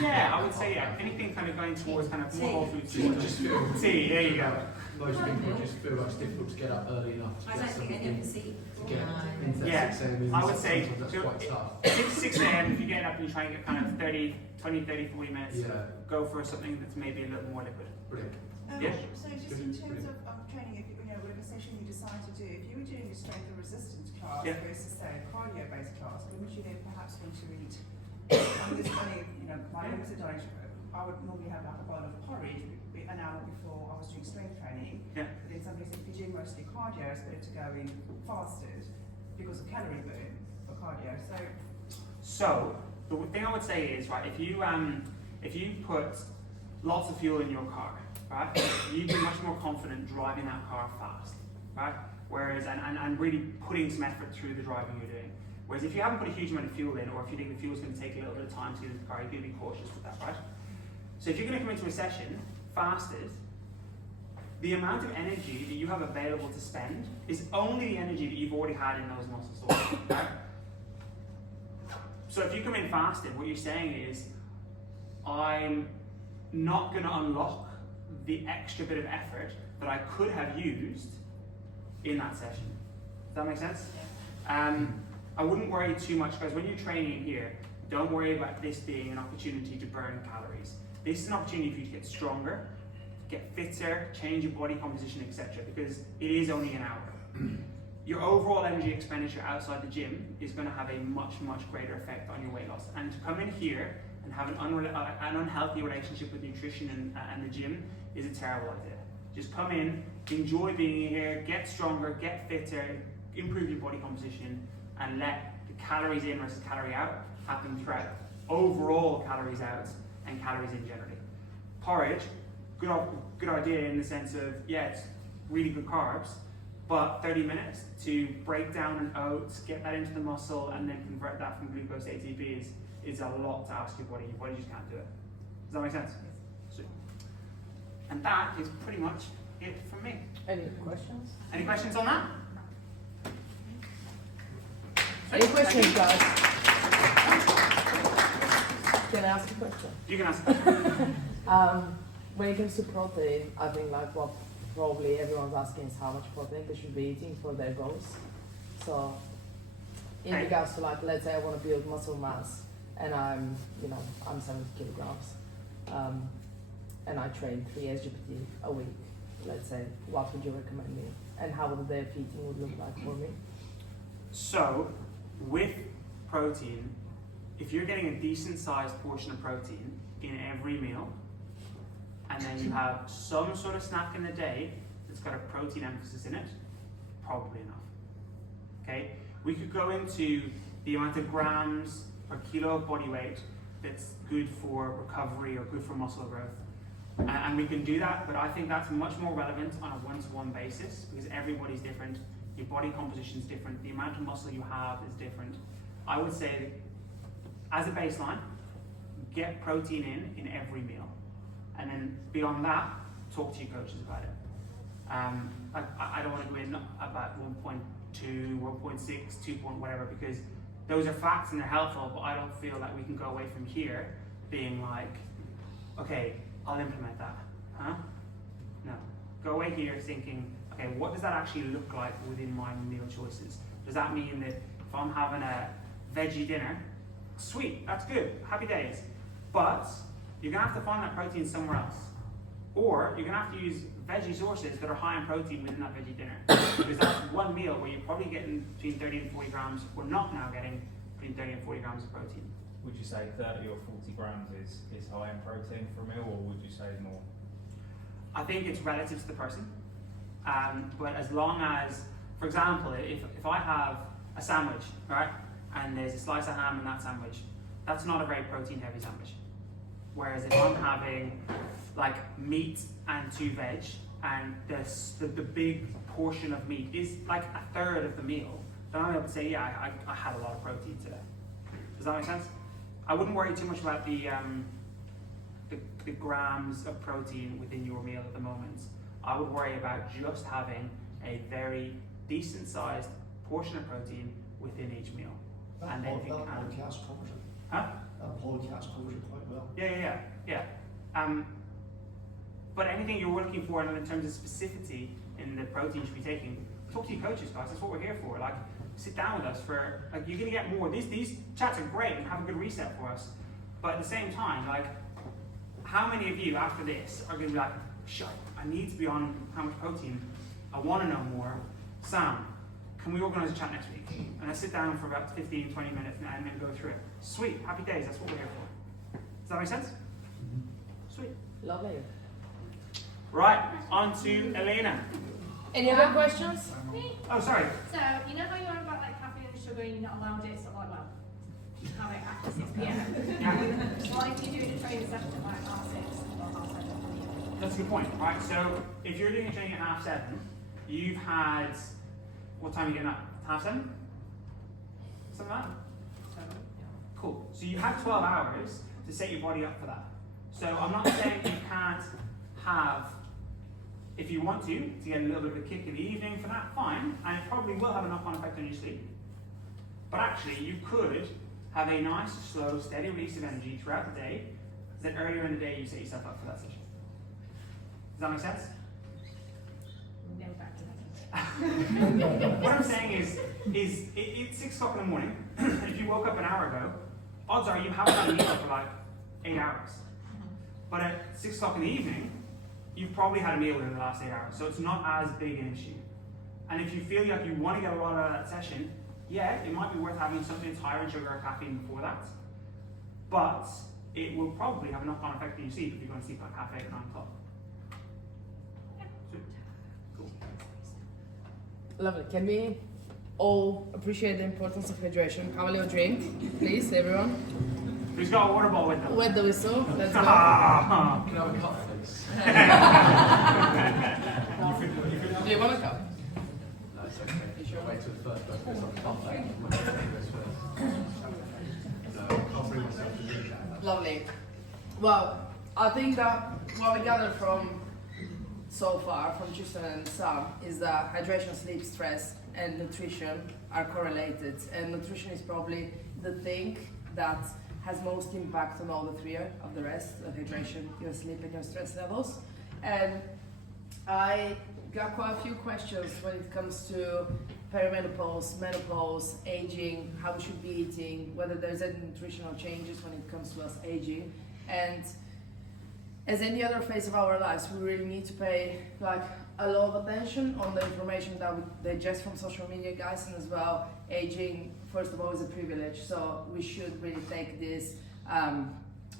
Yeah, I would say yeah. Anything kind of going towards kind of more whole food Do you just feel tea, there you go. most people just feel like it's difficult to get up early enough to I get don't think any of us eat. to get into that Yeah, 6 a.m. I would say sometimes that's quite tough. 6 a.m. if you get up and you try and get kind of 20, 30, 40 minutes, Yeah, go for something that's maybe a little more liquid. brilliant. Yeah. So just in terms of training, if whatever session you decide to do, if you were doing a strength and resistance class Yeah. versus say a cardio-based class, wouldn't you then perhaps want to eat? There's only, my limited diet. I would normally have like a bowl of porridge an hour before I was doing strength training. Yeah. But then somebody said if you're doing mostly cardio, it's better to go in fasted because of calorie burn for cardio. So the thing I would say is right, if you put lots of fuel in your car, right, you'd be much more confident driving that car fast, right? Whereas and really putting some effort through the driving you're doing. Whereas if you haven't put a huge amount of fuel in, or if you think the fuel's going to take a little bit of time to get into the car, you're going to be cautious with that, right? So if you're going to come into a session fasted, the amount of energy that you have available to spend is only the energy that you've already had in those muscle stores, right? So if you come in fasted, what you're saying is, I'm not going to unlock the extra bit of effort that I could have used in that session. Does that make sense? I wouldn't worry too much, because when you're training here, don't worry about this being an opportunity to burn calories. This is an opportunity for you to get stronger, get fitter, change your body composition, etc. Because it is only an hour. Your overall energy expenditure outside the gym is going to have a much, much greater effect on your weight loss. And to come in here and have an unhealthy relationship with nutrition and the gym is a terrible idea. Just come in, enjoy being here, get stronger, get fitter, improve your body composition, and let the calories in versus calorie out happen throughout overall calories out and calories in generally. Porridge, good idea in the sense of, yeah, it's really good carbs, but 30 minutes to break down an oat, get that into the muscle, and then convert that from glucose to ATP is a lot to ask your body. Your body just can't do it. Does that make sense? So, and that is pretty much it from me. Any questions? Any questions on that? Any questions, guys? Can I ask a question? You can ask a question. When it comes to protein, I think like what probably everyone's asking is how much protein they should be eating for their goals. So, in Hey. regards to like, let's say I want to build muscle mass, and I'm 70 kilograms, and I train 3 SGPT a week. Let's say, what would you recommend me, and how would their eating would look like for me? So, with protein, if you're getting a decent sized portion of protein in every meal, and then you have some sort of snack in the day that's got a protein emphasis in it, probably enough. Okay? We could go into the amount of grams per kilo of body weight that's good for recovery or good for muscle growth. And we can do that, but I think that's much more relevant on a one-to-one basis because everybody's different, your body composition is different, the amount of muscle you have is different. I would say that as a baseline, get protein in every meal. And then beyond that, talk to your coaches about it. I don't want to go in about 1.2, 1.6, 2 point whatever, because those are facts and they're helpful, but I don't feel like we can go away from here being like, okay, I'll implement that. Huh? No. Go away here thinking, okay, what does that actually look like within my meal choices? Does that mean that if I'm having a veggie dinner, sweet, that's good, happy days. But you're gonna have to find that protein somewhere else. Or you're gonna have to use veggie sources that are high in protein within that veggie dinner. Because that's one meal where you're probably getting between 30 and 40 grams, or not now getting between 30 and 40 grams of protein. Would you say 30 or 40 grams is high in protein for a meal, or would you say more? I think it's relative to the person. But as long as, for example, if I have a sandwich, right, and there's a slice of ham in that sandwich, that's not a very protein heavy sandwich. Whereas if I'm having like meat and 2 veg, and the big portion of meat is like a third of the meal, then I'm able to say, yeah, I had a lot of protein today. Does that make sense? I wouldn't worry too much about the grams of protein within your meal at the moment. I would worry about just having a very decent sized portion of protein within each meal. That podcast covers it. Huh? That podcast covers it quite well. Yeah. But anything you're looking for in terms of specificity in the protein you should be taking, talk to your coaches, guys. That's what we're here for. Like, sit down with us for, like, you're gonna get more. These chats are great and have a good reset for us. But at the same time, like, how many of you after this are gonna be like, shit, I need to be on how much protein, I wanna know more. Sam, can we organize a chat next week? And I sit down for about 15, 20 minutes and then go through it. Sweet, happy days, that's what we're here for. Does that make sense? Sweet. Lovely. Right, on to Elena. Any other questions? Oh, sorry. So, you know how you're on about like caffeine and sugar and you're not allowed it, sort of like, well, have it after 6 p.m. Yeah. Well, if you're doing a training session at like 6:30 or 7:30. That's a good point, right? So, if you're doing a training at 7:30, you've had, what time are you getting up? 7:30? Something like that? Cool. So you have 12 hours to set your body up for that. So I'm not saying you can't have, if you want to get a little bit of a kick in the evening for that, fine, and it probably will have a knock-on effect on your sleep. But actually, you could have a nice, slow, steady release of energy throughout the day, so that earlier in the day you set yourself up for that session. Does that make sense? No, back to that. What I'm saying is it's 6 o'clock in the morning. If you woke up an hour ago, odds are you haven't had a meal for like 8 hours. But at 6 o'clock in the evening, you've probably had a meal in the last 8 hours, so it's not as big an issue. And if you feel like you want to get a lot out of that session, yeah, it might be worth having something that's higher in sugar or caffeine before that. But it will probably have a knock-on effect on your sleep if you're going to sleep like half 8 or 9 o'clock. Cool. Lovely. Can we all appreciate the importance of hydration? Have a little drink, please, everyone. Who's got a water bottle with them? Wet the whistle. Let's go. Can I have a cup, please? Do you want a cup? No, it's okay. You sure? Wait till the first person goes on the cup. My friend goes first. No, I can't bring myself to drink that. Lovely. Well, I think that what we gathered from so far from Tristan and Sam is that hydration, sleep, stress, and nutrition are correlated, and nutrition is probably the thing that has most impact on all the three of the rest: the hydration, your sleep, and your stress levels. And I got quite a few questions when it comes to perimenopause, menopause, aging, how we should be eating, whether there's any nutritional changes when it comes to us aging. And as any other phase of our lives, we really need to pay like a lot of attention on the information that we digest from social media, guys, and as well, aging, first of all, is a privilege, so we should really take this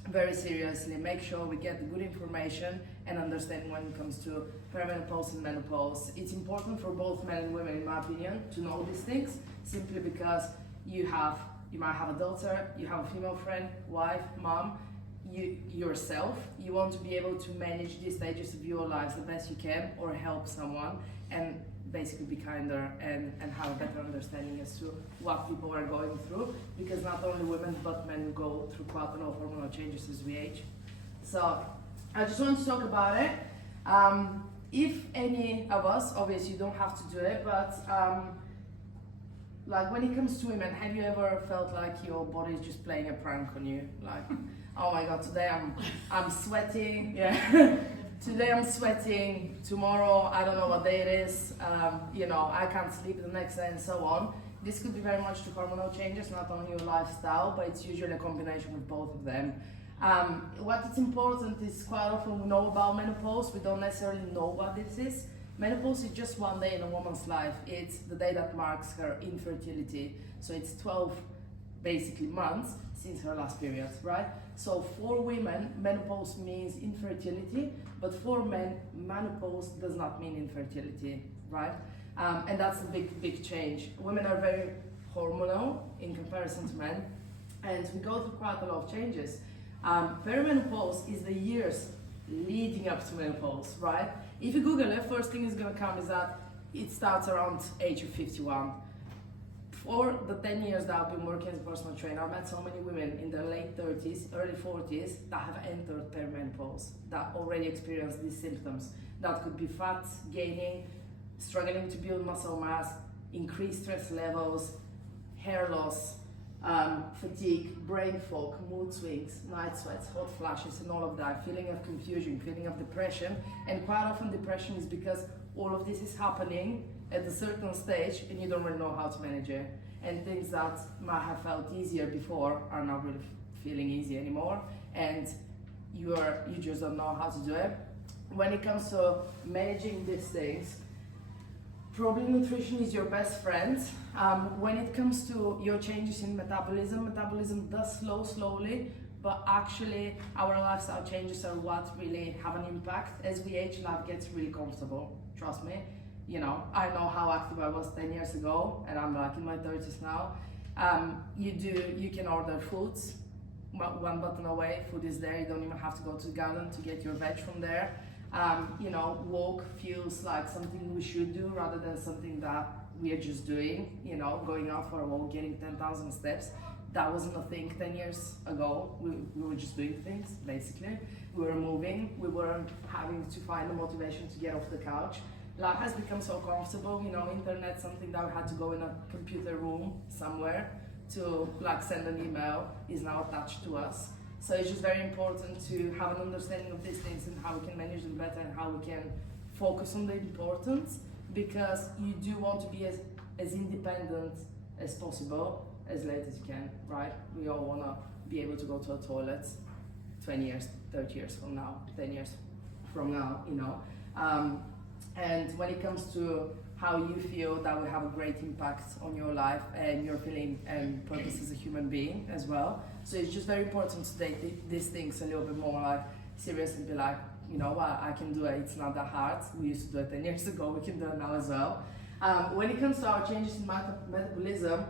very seriously. Make sure we get good information and understanding when it comes to perimenopause and menopause. It's important for both men and women, in my opinion, to know these things, simply because you might have a daughter, you have a female friend, wife, mom, yourself. You want to be able to manage these stages of your lives the best you can, or help someone, and basically be kinder and have a better understanding as to what people are going through, because not only women but men go through quite a lot of hormonal changes as we age. So I just want to talk about it. If any of us, obviously you don't have to do it, but like when it comes to women, have you ever felt like your body is just playing a prank on you? Like, oh my god, today I'm sweating, yeah. Today I'm sweating, tomorrow I don't know what day it is, I can't sleep the next day and so on. This could be very much to hormonal changes, not only your lifestyle, but it's usually a combination of both of them. What is important is quite often we know about menopause, we don't necessarily know what this is. Menopause is just one day in a woman's life. It's the day that marks her infertility. So it's 12 basically months since her last period, right? So for women, menopause means infertility, but for men, menopause does not mean infertility, right? And that's a big change. Women are very hormonal in comparison to men, and we go through quite a lot of changes. Perimenopause is the years leading up to menopause, right? If you Google it, first thing is going to come is that it starts around age of 51. For the 10 years that I've been working as a personal trainer, I've met so many women in their late 30s, early 40s that have entered perimenopause, that already experience these symptoms. That could be fat gaining, struggling to build muscle mass, increased stress levels, hair loss, fatigue, brain fog, mood swings, night sweats, hot flashes, and all of that, feeling of confusion, feeling of depression. And quite often depression is because all of this is happening at a certain stage and you don't really know how to manage it. And things that might have felt easier before are not really feeling easy anymore, and you just don't know how to do it. When it comes to managing these things, probably nutrition is your best friend. When it comes to your changes in metabolism does slow slowly, but actually our lifestyle changes are what really have an impact. As we age, life gets really comfortable, trust me. I know how active I was 10 years ago, and I'm like in my 30s now. You can order foods, one button away, food is there, you don't even have to go to the garden to get your veg from there. Walk feels like something we should do rather than something that we are just doing, going out for a walk, getting 10,000 steps. That wasn't a thing 10 years ago. We were just doing things, basically. We were moving, we weren't having to find the motivation to get off the couch. Life has become so comfortable, internet, something that we had to go in a computer room somewhere to send an email is now attached to us. So it's just very important to have an understanding of these things and how we can manage them better and how we can focus on the importance, because you do want to be as independent as possible as late as you can, right? We all want to be able to go to a toilet 20 years, 30 years from now, 10 years from now, and when it comes to how you feel, that will have a great impact on your life and your feeling and purpose as a human being as well. So it's just very important to take these things a little bit more serious and be like, you know what, I can do it, it's not that hard. We used to do it 10 years ago, we can do it now as well. When it comes to our changes in metabolism,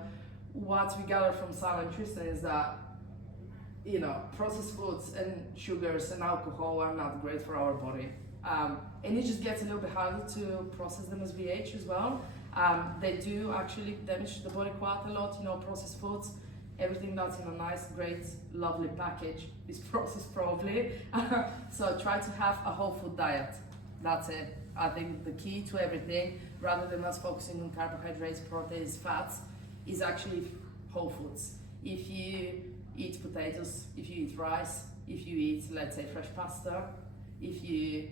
what we gather from Sarah and Tristan is that processed foods and sugars and alcohol are not great for our body. And it just gets a little bit harder to process them as we age as well. They do actually damage the body quite a lot, processed foods. Everything that's in a nice, great, lovely package is processed probably. So try to have a whole food diet. That's it. I think the key to everything, rather than us focusing on carbohydrates, proteins, fats, is actually whole foods. If you eat potatoes, if you eat rice, if you eat, let's say, fresh pasta, if you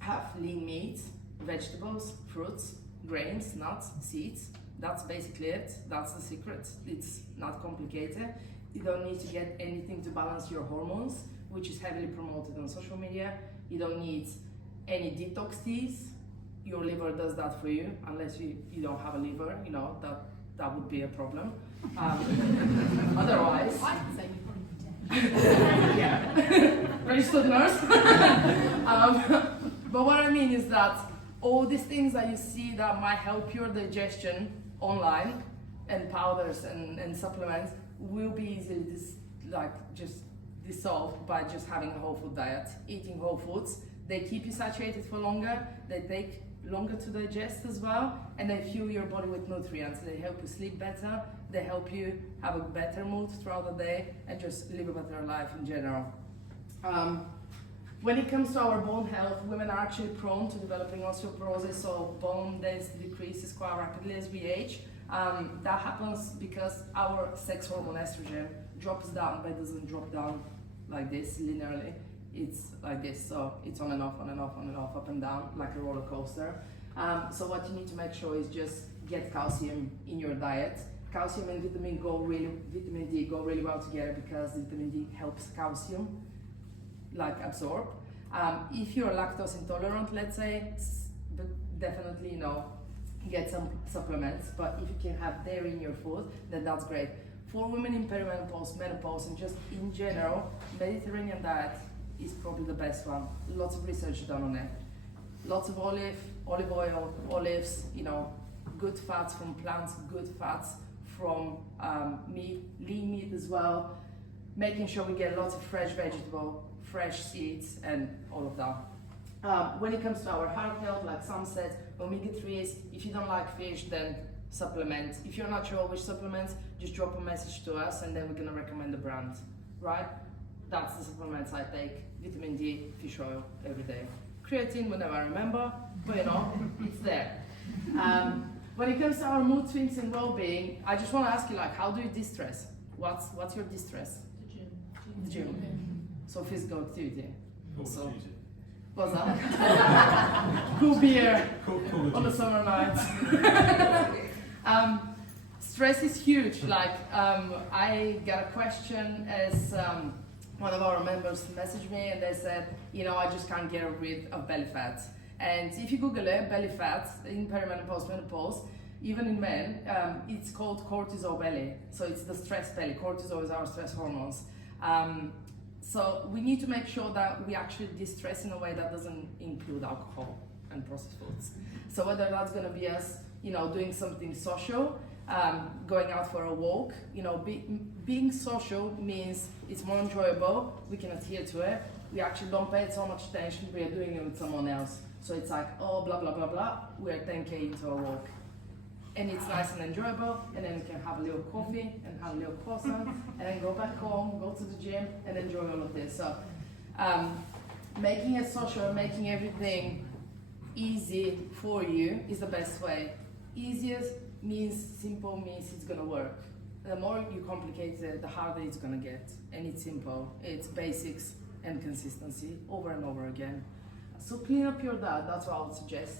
have lean meat, vegetables, fruits, grains, nuts, seeds, that's basically it. That's the secret. It's not complicated. You don't need to get anything to balance your hormones, which is heavily promoted on social media. You don't need any detox teas. Your liver does that for you, unless you don't have a liver, that would be a problem. Otherwise, Yeah, registered nurse. But what I mean is that all these things that you see that might help your digestion online, and powders and supplements, will be easily just dissolved by just having a whole food diet, eating whole foods. They keep you satiated for longer, they take longer to digest as well, and they fuel your body with nutrients. They help you sleep better, they help you have a better mood throughout the day, and just live a better life in general. When it comes to our bone health, women are actually prone to developing osteoporosis, so bone density decreases quite rapidly as we age. That happens because our sex hormone estrogen drops down, but it doesn't drop down like this linearly. It's like this, so it's on and off, on and off, on and off, up and down, like a roller coaster. So what you need to make sure is just get calcium in your diet. Calcium and vitamin D go really well together because vitamin D helps calcium absorb. If you're lactose intolerant, let's say, definitely get some supplements. But if you can have dairy in your food, then that's great. For women in perimenopause, menopause, and just in general, Mediterranean diet is probably the best one. Lots of research done on it. Lots of olive oil, olives, good fats from plants, good fats from meat, lean meat as well. Making sure we get lots of fresh vegetable, fresh seeds, and all of that. When it comes to our heart health, like Sam said, omega-3s, if you don't like fish, then supplement. If you're not sure which supplements, just drop a message to us and then we're gonna recommend the brand, right? That's the supplements I take. Vitamin D, fish oil every day. Creatine whenever I remember, but it's there. When it comes to our mood swings and well-being, I just want to ask you, how do you de-stress? What's your de-stress? The gym. So physical activity. So, what's that? Cool beer on the summer nights. Stress is huge. I got a question as one of our members messaged me and they said, I just can't get rid of belly fat. And if you Google it, belly fat in perimenopause, menopause, even in men, it's called cortisol belly. So it's the stress belly. Cortisol is our stress hormones. So we need to make sure that we actually de-stress in a way that doesn't include alcohol and processed foods. So whether that's going to be us, doing something social, going out for a walk, being social means it's more enjoyable, we can adhere to it, we actually don't pay it so much attention, we are doing it with someone else. So it's like, oh, blah, blah, blah, blah, we're 10K into a walk. And it's nice and enjoyable, and then we can have a little coffee and have a little croissant, and then go back home, go to the gym, and enjoy all of this. So making it social, making everything easy for you is the best way. Easiest means simple, means it's gonna work. The more you complicate it, the harder it's gonna get. And it's simple, it's basics and consistency over and over again. So clean up your diet, that's what I would suggest.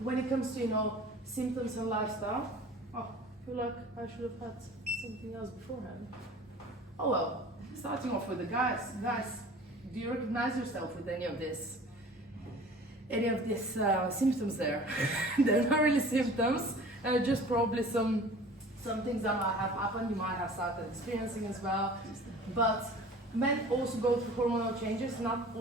When it comes to, symptoms and lifestyle, I feel like I should have had something else beforehand. Oh well, starting off with the guys. Guys, do you recognize yourself with any of this? Any of these symptoms there? They're not really symptoms, just probably some things that might have happened, you might have started experiencing as well. But men also go through hormonal changes. Not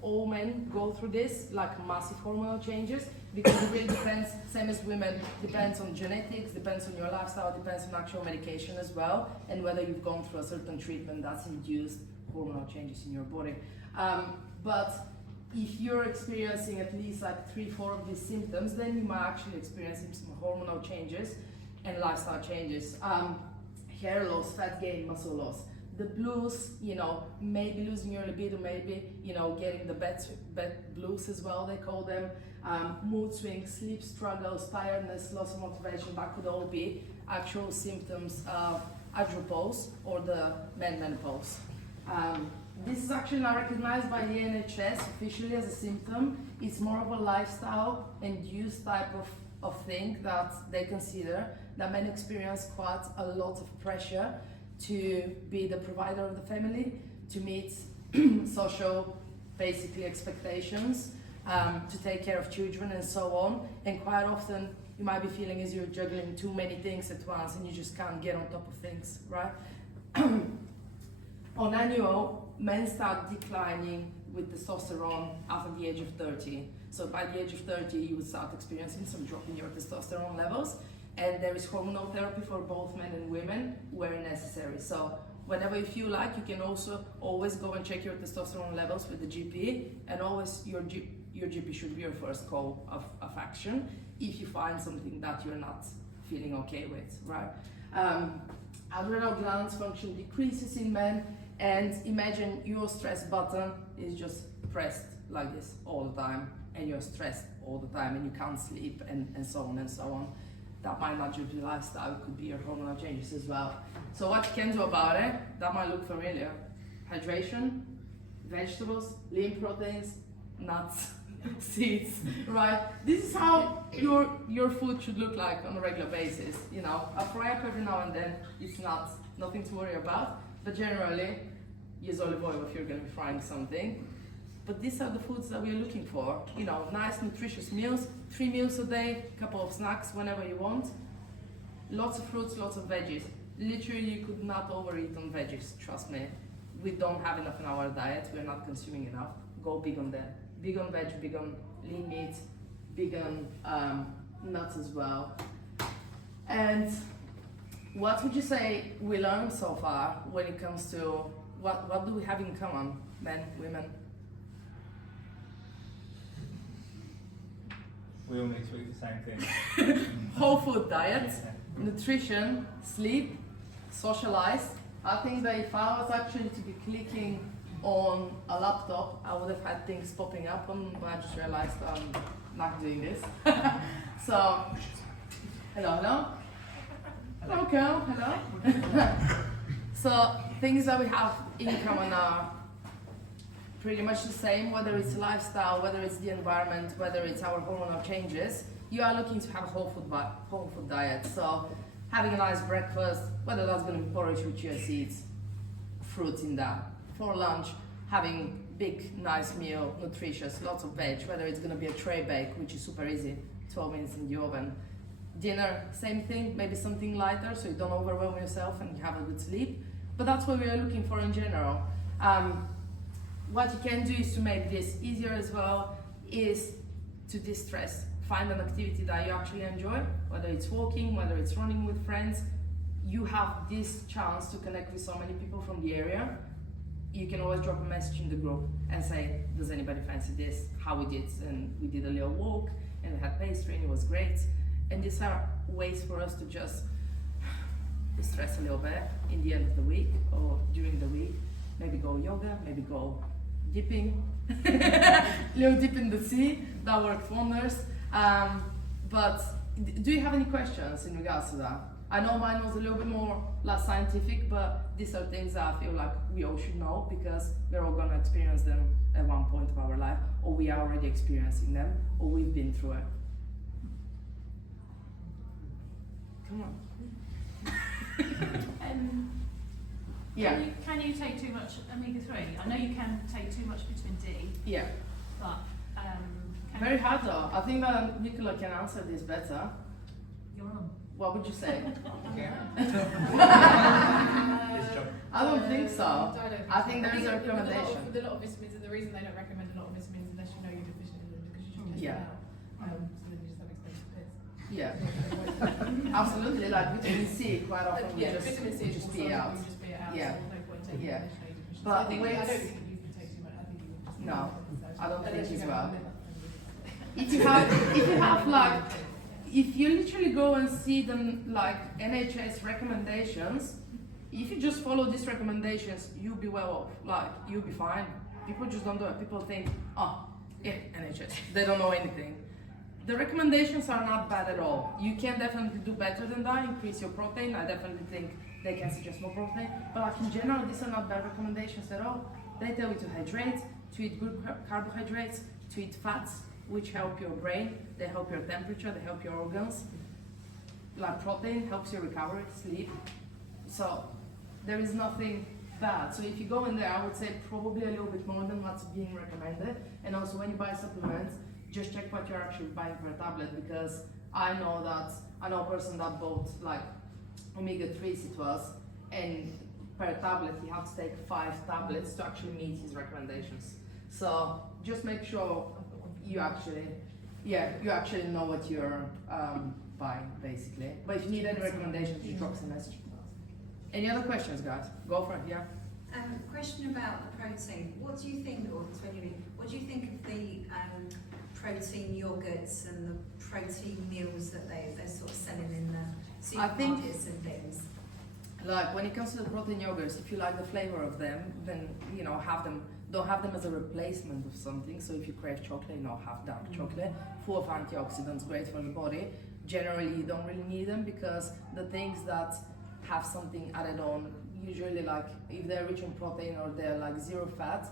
all men go through this, like massive hormonal changes, because it really depends, same as women, depends on genetics, depends on your lifestyle, depends on actual medication as well, and whether you've gone through a certain treatment that's induced hormonal changes in your body. But if you're experiencing at least 3-4 of these symptoms, then you might actually experience some hormonal changes and lifestyle changes. Hair loss, fat gain, muscle loss. The blues, maybe losing your libido, maybe, getting the bad blues as well, they call them. Mood swings, sleep struggles, tiredness, loss of motivation, that could all be actual symptoms of andropause or the menopause. This is actually not recognized by the NHS officially as a symptom. It's more of a lifestyle-induced type of thing that they consider, that men experience quite a lot of pressure to be the provider of the family, to meet social, basically, expectations, to take care of children and so on. And quite often you might be feeling as you're juggling too many things at once and you just can't get on top of things, right? On annual, men start declining with testosterone after the age of 30. So by the age of 30, you would start experiencing some drop in your testosterone levels. And there is hormonal therapy for both men and women where necessary. So whenever you feel like, you can also always go and check your testosterone levels with the GP, and always your GP should be your first call of action if you find something that you're not feeling okay with, right? Adrenal glands function decreases in men, and imagine your stress button is just pressed like this all the time, and you're stressed all the time, and you can't sleep, and so on and so on. That might not just be lifestyle, it could be your hormonal changes as well. So what you can do about it, that might look familiar. Hydration, vegetables, lean proteins, nuts, seeds, right? This is how your food should look like on a regular basis. You know, a fry up every now and then, it's nothing to worry about, but generally, use olive oil if you're gonna be frying something. But these are the foods that we're looking for. You know, nice, nutritious meals, 3 meals a day, couple of snacks whenever you want. Lots of fruits, lots of veggies. Literally, you could not overeat on veggies, trust me. We don't have enough in our diet, we're not consuming enough. Go big on that. Big on veg, big on lean meat, big on nuts as well. And what would you say we learned so far when it comes to, what do we have in common, men, women? We all need to eat the same thing. Whole food diet, nutrition, sleep, socialize. I think that if I was actually to be clicking on a laptop, I would have had things popping up on, but I just realized I'm not doing this. So, hello. Hello, Carl, hello. So, things that we have in common are pretty much the same, whether it's lifestyle, whether it's the environment, whether it's our hormonal changes. You are looking to have a whole food diet. So having a nice breakfast, whether that's going to be porridge with chia seeds, fruits in that. For lunch, having big, nice meal, nutritious, lots of veg, whether it's going to be a tray bake, which is super easy, 12 minutes in the oven. Dinner, same thing, maybe something lighter so you don't overwhelm yourself and you have a good sleep. But that's what we are looking for in general. What you can do is to make this easier as well, is to distress. Find an activity that you actually enjoy, whether it's walking, whether it's running with friends. You have this chance to connect with so many people from the area. You can always drop a message in the group and say, does anybody fancy this? How we did, and we did a little walk, and we had pastry, and it was great. And these are ways for us to just distress a little bit in the end of the week or during the week. Maybe go yoga, maybe go dipping, little dip in the sea, that worked wonders. But do you have any questions in regards to that? I know mine was a little bit more less scientific, but these are things that I feel like we all should know because we're all gonna experience them at one point of our life, or we are already experiencing them, or we've been through it. Come on. Yeah. Can you take too much omega-3? I know you can take too much vitamin D. Yeah. But very hard though. I think that Nicola can answer this better. You're on. What would you say? Yeah. I don't think so. I don't I think there is a recommendation. With a lot of vitamins, and the reason they don't recommend a lot of vitamins unless you know you're deficient in them because you should test Yeah. it out. So then you just have expensive bits. Yeah. Absolutely. Like vitamin C, quite often we Yeah, just vitamin C is just also be out. you just be it out. Yeah. So there's no point taking Yeah. it unless you're deficient. But So I don't weights- think you can take too much. I think you just No, I don't think unless you as go well. on liver. If you have like, if you literally go and see them like NHS recommendations, if you just follow these recommendations, you'll be well off. Like you'll be fine. People just don't do it. People think, oh, yeah, NHS. They don't know anything. The recommendations are not bad at all. You can definitely do better than that. Increase your protein. I definitely think they can suggest more protein. But like in general, these are not bad recommendations at all. They tell you to hydrate, to eat good carbohydrates, to eat fats, which help your brain, they help your temperature, they help your organs. Like protein helps your recovery, sleep. So there is nothing bad. So if you go in there, I would say probably a little bit more than what's being recommended. And also when you buy supplements, just check what you're actually buying per tablet, because I know a person that bought like omega-3s it was, and per tablet, he has to take 5 tablets to actually meet his recommendations. So just make sure you actually know what you're buying, basically. But if you need any recommendations, just drop us a message. Any other questions, guys? Go for it, yeah. Question about the protein. What do you think, or what do you think of the protein yogurts and the protein meals that they're sort of selling in the I think- supermarkets and things? Like when it comes to the protein yogurts, if you like the flavor of them, then have them. Don't have them as a replacement of something. So if you crave chocolate, have dark chocolate, full of antioxidants, great for the body. Generally, you don't really need them because the things that have something added on, usually like if they're rich in protein or they're like 0 fat,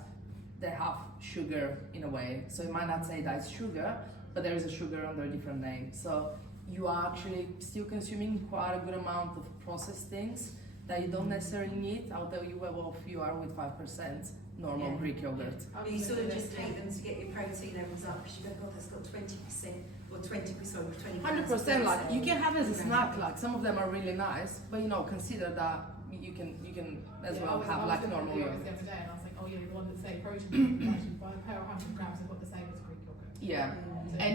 they have sugar in a way. So you might not say that it's sugar, but there is a sugar under a different name. So you are actually still consuming quite a good amount of processed things that you don't necessarily need. I'll tell you where off you are with 5% normal Greek yogurt. You sort of just take them to get your protein levels up because you go, God, that's got 20% or 20%. 100%. Like you can have it as a snack. Like some of them are really nice, but consider that you can as well have like normal yogurt. The other day, and I was like, oh yeah, the one that's say protein, actually by per 100 grams, I've got the same as Greek yogurt. Yeah, So and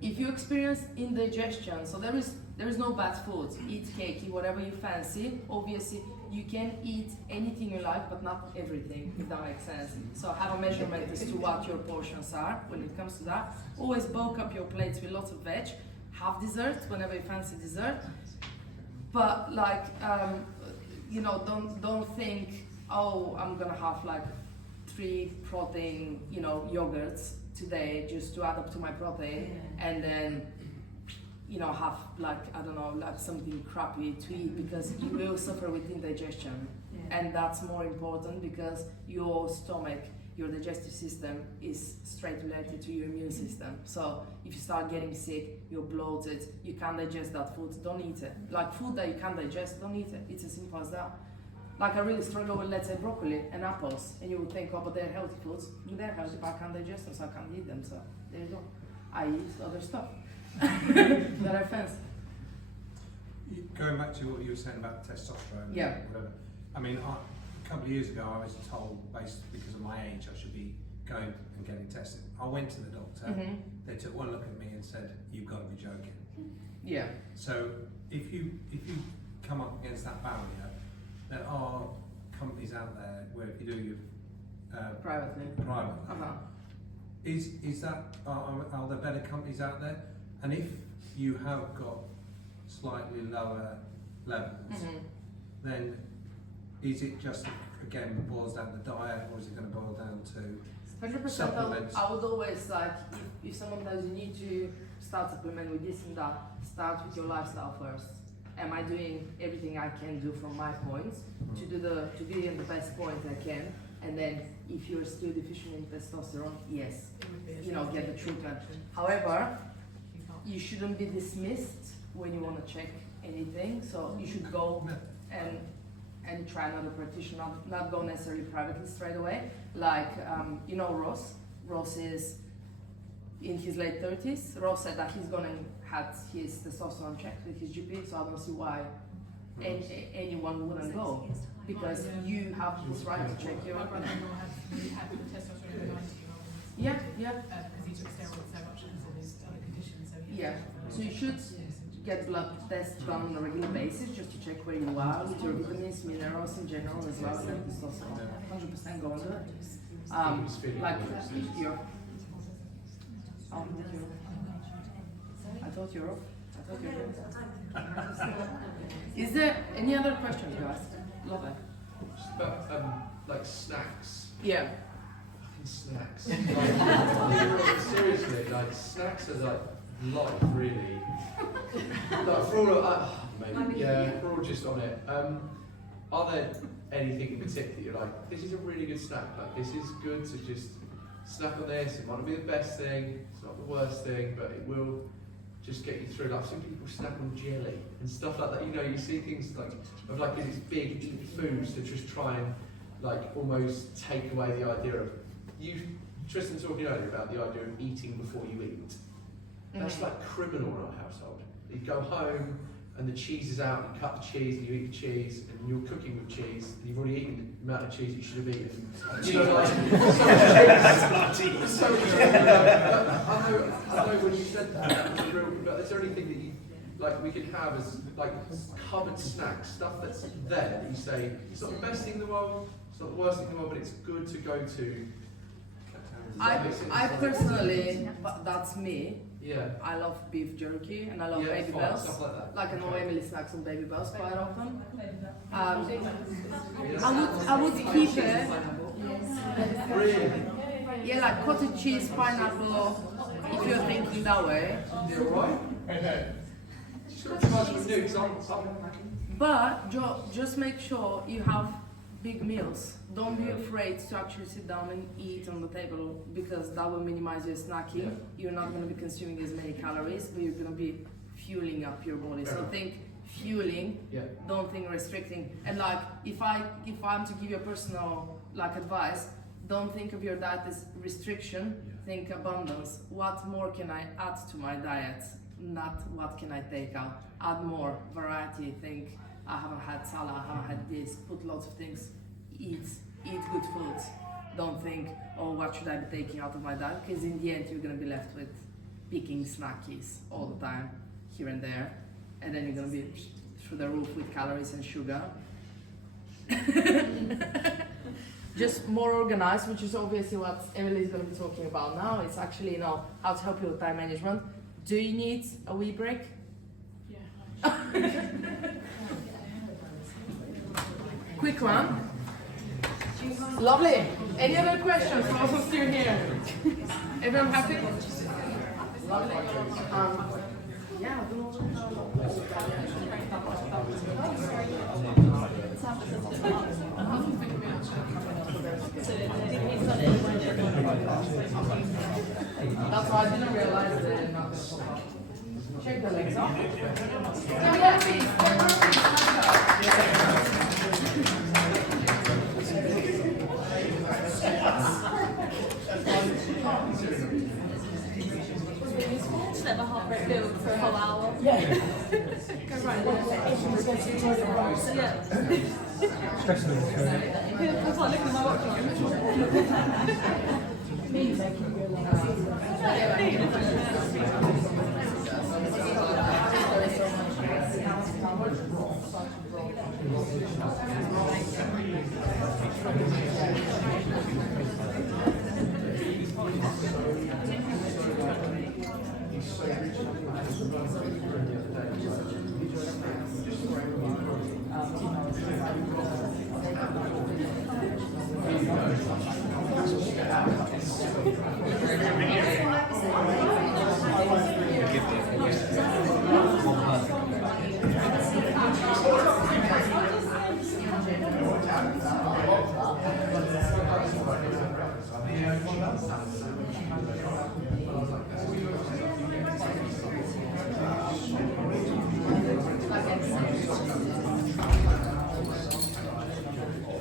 if you experience indigestion, so there is no bad food. Eat cakey, whatever you fancy. Obviously, you can eat anything you like, but not everything, if that makes sense. So have a measurement as to what your portions are when it comes to that. Always bulk up your plates with lots of veg. Have dessert whenever you fancy dessert. But like, don't think, oh, I'm gonna have like 3 protein, yogurts today just to add up to my protein, and then have like, I don't know, like something crappy to eat, because you will suffer with indigestion. And that's more important because your stomach, your digestive system is straight related to your immune system. So if you start getting sick, you're bloated, you can't digest that food, don't eat it. Like food that you can't digest, don't eat it. It's as simple as that. Like I really struggle with, let's say, broccoli and apples, and you would think, oh, but they're healthy foods. They're healthy, but I can't digest them, so I can't eat them. So there you go. I eat other stuff that I fancy. Going back to what you were saying about testosterone, Yeah. whatever. I mean, a couple of years ago, I was told, based because of my age, I should be going and getting tested. I went to the doctor. Mm-hmm. They took one look at me and said, "You've got to be joking." Yeah. So if you come up against that barrier, there are companies out there where if you do your Privately. privately, is that are there better companies out there? And if you have got slightly lower levels, then is it just, again, boils down to diet, or is it going to boil down to 100%. supplements? I would always like, if someone tells you need to start supplement with this and that, start with your lifestyle first. Am I doing everything I can do from my points to be in the best point I can? And then if you're still deficient in testosterone, yes, get the treatment. However, you shouldn't be dismissed when you want to check anything. So you should go and try another practitioner, not go necessarily privately straight away. Like, Ross. Ross is in his late 30s. Ross said that he's gonna have his testosterone checked with his GP, so I don't see why anyone wouldn't go, because you have this right to check your. My brother-in-law had the testosterone at 90-year-old. Yeah. Because he took steroids so much because of his other conditions. So you should get blood tests done on a regular basis just to check where you are with your vitamins, minerals in general as well, and testosterone. 100% go on it. Like your. I thought you're off. Is there any other questions, guys? Love it. Just about like snacks. Yeah. Fucking snacks. Like, seriously, like snacks are like life, really. Like for all, we're all just on it. Are there anything in particular you're like, this is a really good snack? Like this is good to just snack on this. It might not be the best thing. It's not the worst thing, but it will just get you through. Like, I've seen people snack on jelly and stuff like that. You see things like of like these big eat foods to just try and like almost take away the idea of you. Tristan talking earlier about the idea of eating before you eat. That's like criminal in our household. You go home, and the cheese is out, and you cut the cheese, and you eat the cheese, and you're cooking with cheese, and you've already eaten the amount of cheese you should have eaten. You know, like, That's not cheese. so much I know when you said that was real, but is there anything that you, like, we could have as, like, covered snacks, stuff that's there, that you say, it's not the best thing in the world, it's not the worst thing in the world, but it's good to go to. I personally, but that's me. Yeah. I love beef jerky and I love Yeah, baby fine, bells. stuff like that. Like I know Okay. Emily snacks on baby bells quite often. Yeah. I would keep it. Really? Yeah, like cottage cheese, pineapple. If you're thinking that way. Yeah, right? Just got to try something new, 'cause I'm But just make sure you have big meals. Don't be afraid to actually sit down and eat on the table, because that will minimize your snacking. Yeah. You're not going to be consuming as many calories, but you're going to be fueling up your body. So think fueling, Yeah. don't think restricting. And like if I'm to give you a personal like advice, don't think of your diet as restriction, think abundance. What more can I add to my diet? Not what can I take out. Add more variety. Think I haven't had salad, I haven't had this, put lots of things. Eat good foods. Don't think, oh, what should I be taking out of my diet? Because in the end, you're going to be left with picking snackies all the time, here and there, and then you're going to be through the roof with calories and sugar. Just more organized, which is obviously what Emily is going to be talking about now. It's actually, how to help you with time management. Do you need a wee break? Yeah. Quick one. Lovely. Any other questions? We're also still here. Everyone happy? Lovely. Yeah, I don't That's why I didn't realize that. Check the legs up. Just let my heart rate build for a whole hour. Yeah. Go right there. Yeah. I was like looking at my watch.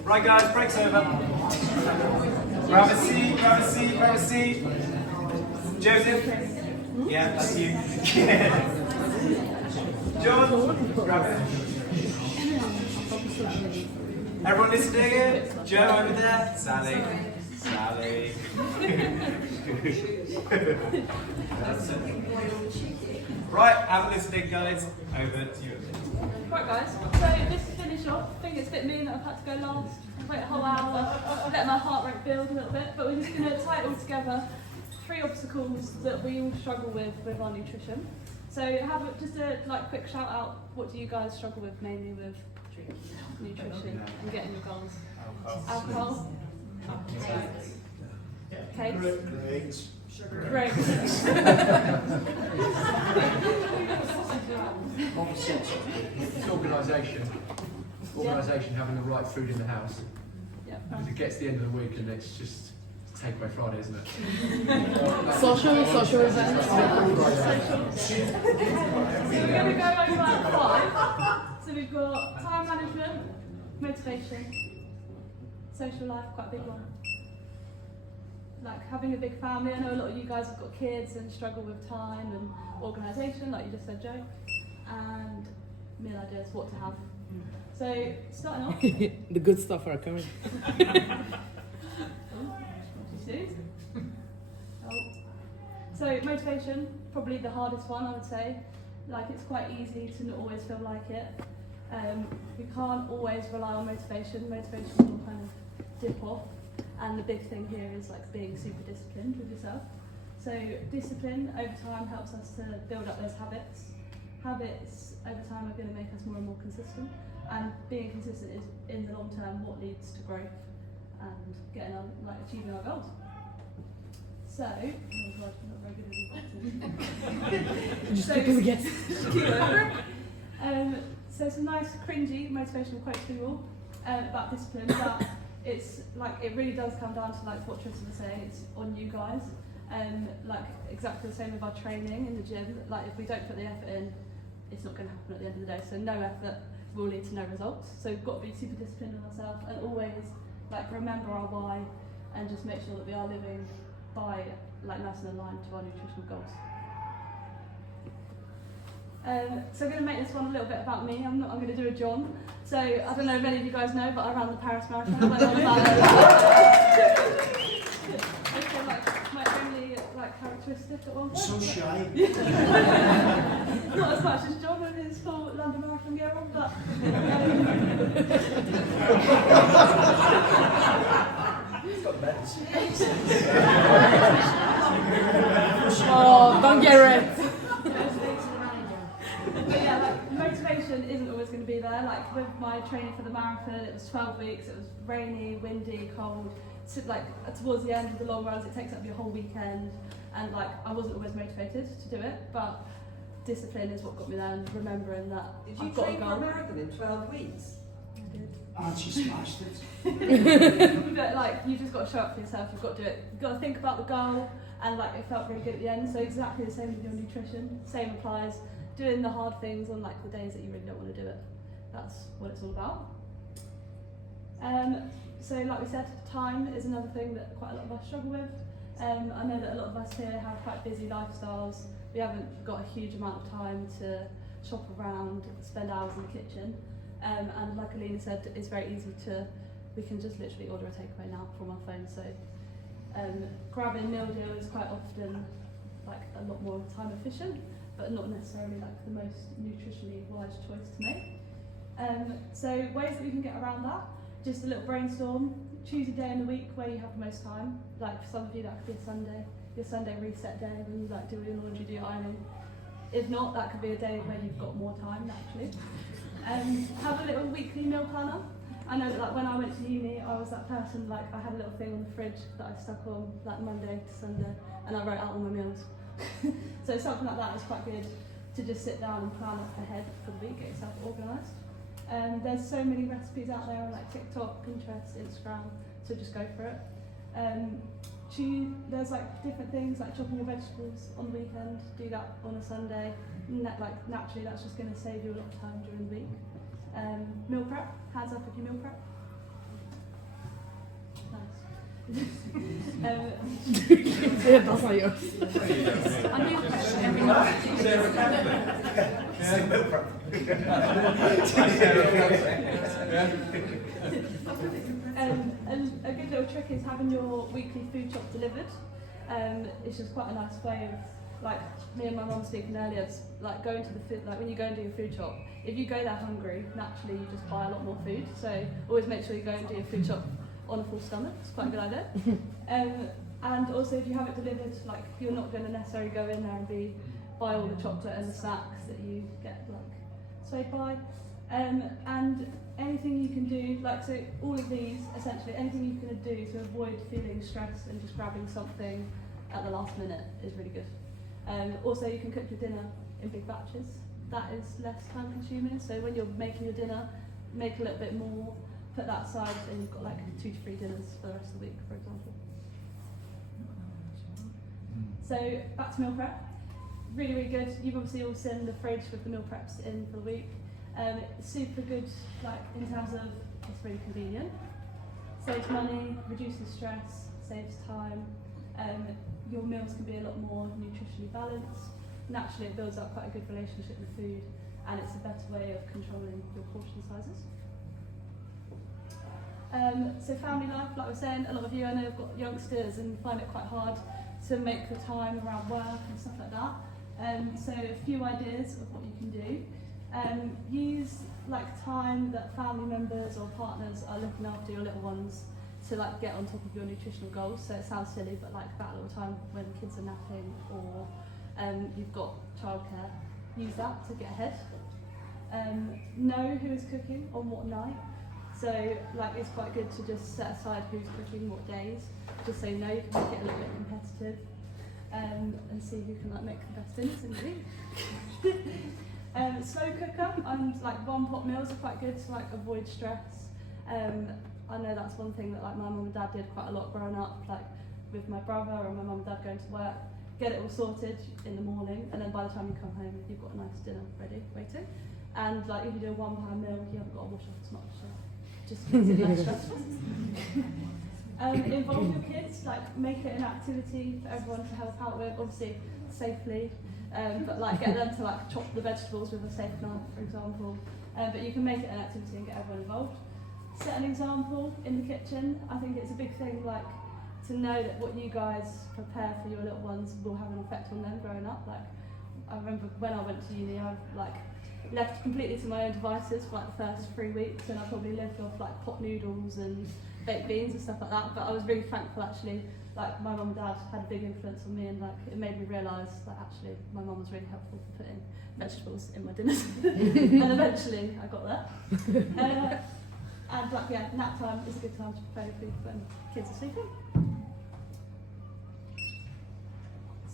Right guys, break's over. Grab a seat, grab a seat, grab a seat. Joseph? Yeah, that's you. John? Grab it. Everyone listening again? Joe over there? Sally? Sally? That's it. Right, have a listening guys. Over to you. Right guys, so this to finish off, I think it's a bit mean that I've had to go last, wait a whole hour, let my heart rate build a little bit, but we're just going to tie it all together, 3 obstacles that we all struggle with our nutrition. So have just a quick shout out, what do you guys struggle with mainly with nutrition and getting your goals? Alcohol? Cakes? Great. It's organisation. Organisation, having the right food in the house. Yeah. Because it gets to the end of the week and it's just takeaway Friday, isn't it? Social events. So we're going to go over 5. So we've got time management, motivation, social life, quite a big one. Like having a big family. I know a lot of you guys have got kids and struggle with time and organisation, like you just said, Joe. And meal ideas, what to have. So starting off. The good stuff are coming. So motivation, probably the hardest one, I would say. Like, it's quite easy to not always feel like it. We can't always rely on motivation. Motivation will kind of dip off. And the big thing here is like being super disciplined with yourself. So discipline over time helps us to build up those habits. Habits over time are going to make us more and more consistent. And being consistent is, in the long term, what leads to growth and getting our, like, achieving our goals. So, oh God, I'm not very good at these boxes. Just because again. So some nice cringy motivational quotes for you all about discipline, but it's like, it really does come down to like what Tristan was saying, it's on you guys. Like exactly the same with our training in the gym. Like, if we don't put the effort in, it's not going to happen at the end of the day. So no effort will lead to no results. So we've got to be super disciplined on ourselves and always like remember our why and just make sure that we are living by like nice and aligned to our nutritional goals. So I'm going to make this one a little bit about me. I'm going to do a John. So I don't know if any of you guys know, but I ran the Paris Marathon. I went on about it. Like my only like characteristic at one point. So shy. Not as much as John with his full London Marathon gear on, but. He's got medals. Oh, don't get red. But yeah, like motivation isn't always going to be there. Like with my training for the marathon, it was 12 weeks. It was rainy, windy, cold. So like towards the end of the long runs, it takes up your whole weekend, and like I wasn't always motivated to do it. But discipline is what got me there, and remembering that Did you I've got train a for a goal. marathon in 12 weeks? I did. And she smashed it. But like, you just got to show up for yourself. You've got to do it. You've got to think about the goal, and like it felt really good at the end. So exactly the same with your nutrition. Same applies. Doing the hard things on like the days that you really don't want to do it. That's what it's all about. So like we said, time is another thing that quite a lot of us struggle with. I know that a lot of us here have quite busy lifestyles. We haven't got a huge amount of time to shop around, spend hours in the kitchen. And like Alina said, it's very easy to, we can just literally order a takeaway now from our phone. So grabbing a meal deal is quite often like a lot more time efficient, but not necessarily like the most nutritionally wise choice to make. So ways that we can get around that, just a little brainstorm. Choose a day in the week where you have the most time. Like for some of you that could be a Sunday, your Sunday reset day when you like do your laundry, do your ironing. If not, that could be a day where you've got more time naturally. Have a little weekly meal planner. I know that like when I went to uni, I was that person, like I had a little thing on the fridge that I stuck on like Monday to Sunday, and I wrote out all my meals. So something like that is quite good to just sit down and plan ahead for the week, get yourself organised. There's so many recipes out there on like TikTok, Pinterest, Instagram, so just go for it. There's like different things like chopping your vegetables on the weekend, do that on a Sunday. Like naturally that's just going to save you a lot of time during the week. Meal prep, hands up if you meal prep. Nice. That's not yours. I meal prep every and a good little trick is having your weekly food shop delivered. It's just quite a nice way of, like me and my mum speaking earlier, it's like going to the food, like when you go and do your food shop, if you go there hungry, naturally you just buy a lot more food. So always make sure you go and do your food shop on a full stomach. It's quite a good idea. And also if you have it delivered, like you're not going to necessarily go in there and buy all the chocolate and the snacks that you get like swayed by. And anything you can do, like so all of these essentially, anything you can do to avoid feeling stressed and just grabbing something at the last minute is really good. Also you can cook your dinner in big batches. That is less time consuming. So when you're making your dinner, make a little bit more, put that aside, and you've got like 2 to 3 dinners for the rest of the week, for example. So back to meal prep. Really, really good. You've obviously all seen the fridge with the meal preps in for the week. Super good, like in terms of it's really convenient. Saves money, reduces stress, saves time. Your meals can be a lot more nutritionally balanced. Naturally, it builds up quite a good relationship with food, and it's a better way of controlling your portion sizes. So family life, like I was saying, a lot of you I know have got youngsters and find it quite hard to make the time around work and stuff like that. So a few ideas of what you can do. Use like time that family members or partners are looking after your little ones to like get on top of your nutritional goals. So it sounds silly, but like that little time when kids are napping or you've got childcare, use that to get ahead. Know who is cooking on what night. So like it's quite good to just set aside who's cooking what days, just so you know you can make it a little bit competitive and see who can like make the best dinners in the week. Slow cooker and like one pot meals are quite good to like avoid stress. I know that's one thing that like my mum and dad did quite a lot growing up, like with my brother and my mum and dad going to work, get it all sorted in the morning, and then by the time you come home you've got a nice dinner ready, waiting. And like if you do a £1 meal, you haven't got to wash off as much, so just makes it less stressful. Involve your kids, like make it an activity for everyone to help out with, obviously safely, but like get them to like chop the vegetables with a safe knife, for example. But you can make it an activity and get everyone involved. Set an example in the kitchen. I think it's a big thing, like to know that what you guys prepare for your little ones will have an effect on them growing up. Like I remember when I went to uni, I like left completely to my own devices for like the first 3 weeks, and I probably lived off like pot noodles and baked beans and stuff like that. But I was really thankful actually. Like my mum and dad had a big influence on me, and like it made me realise that actually my mum was really helpful for putting vegetables in my dinners. And eventually I got there. And like yeah, nap time is a good time to prepare food when kids are sleeping.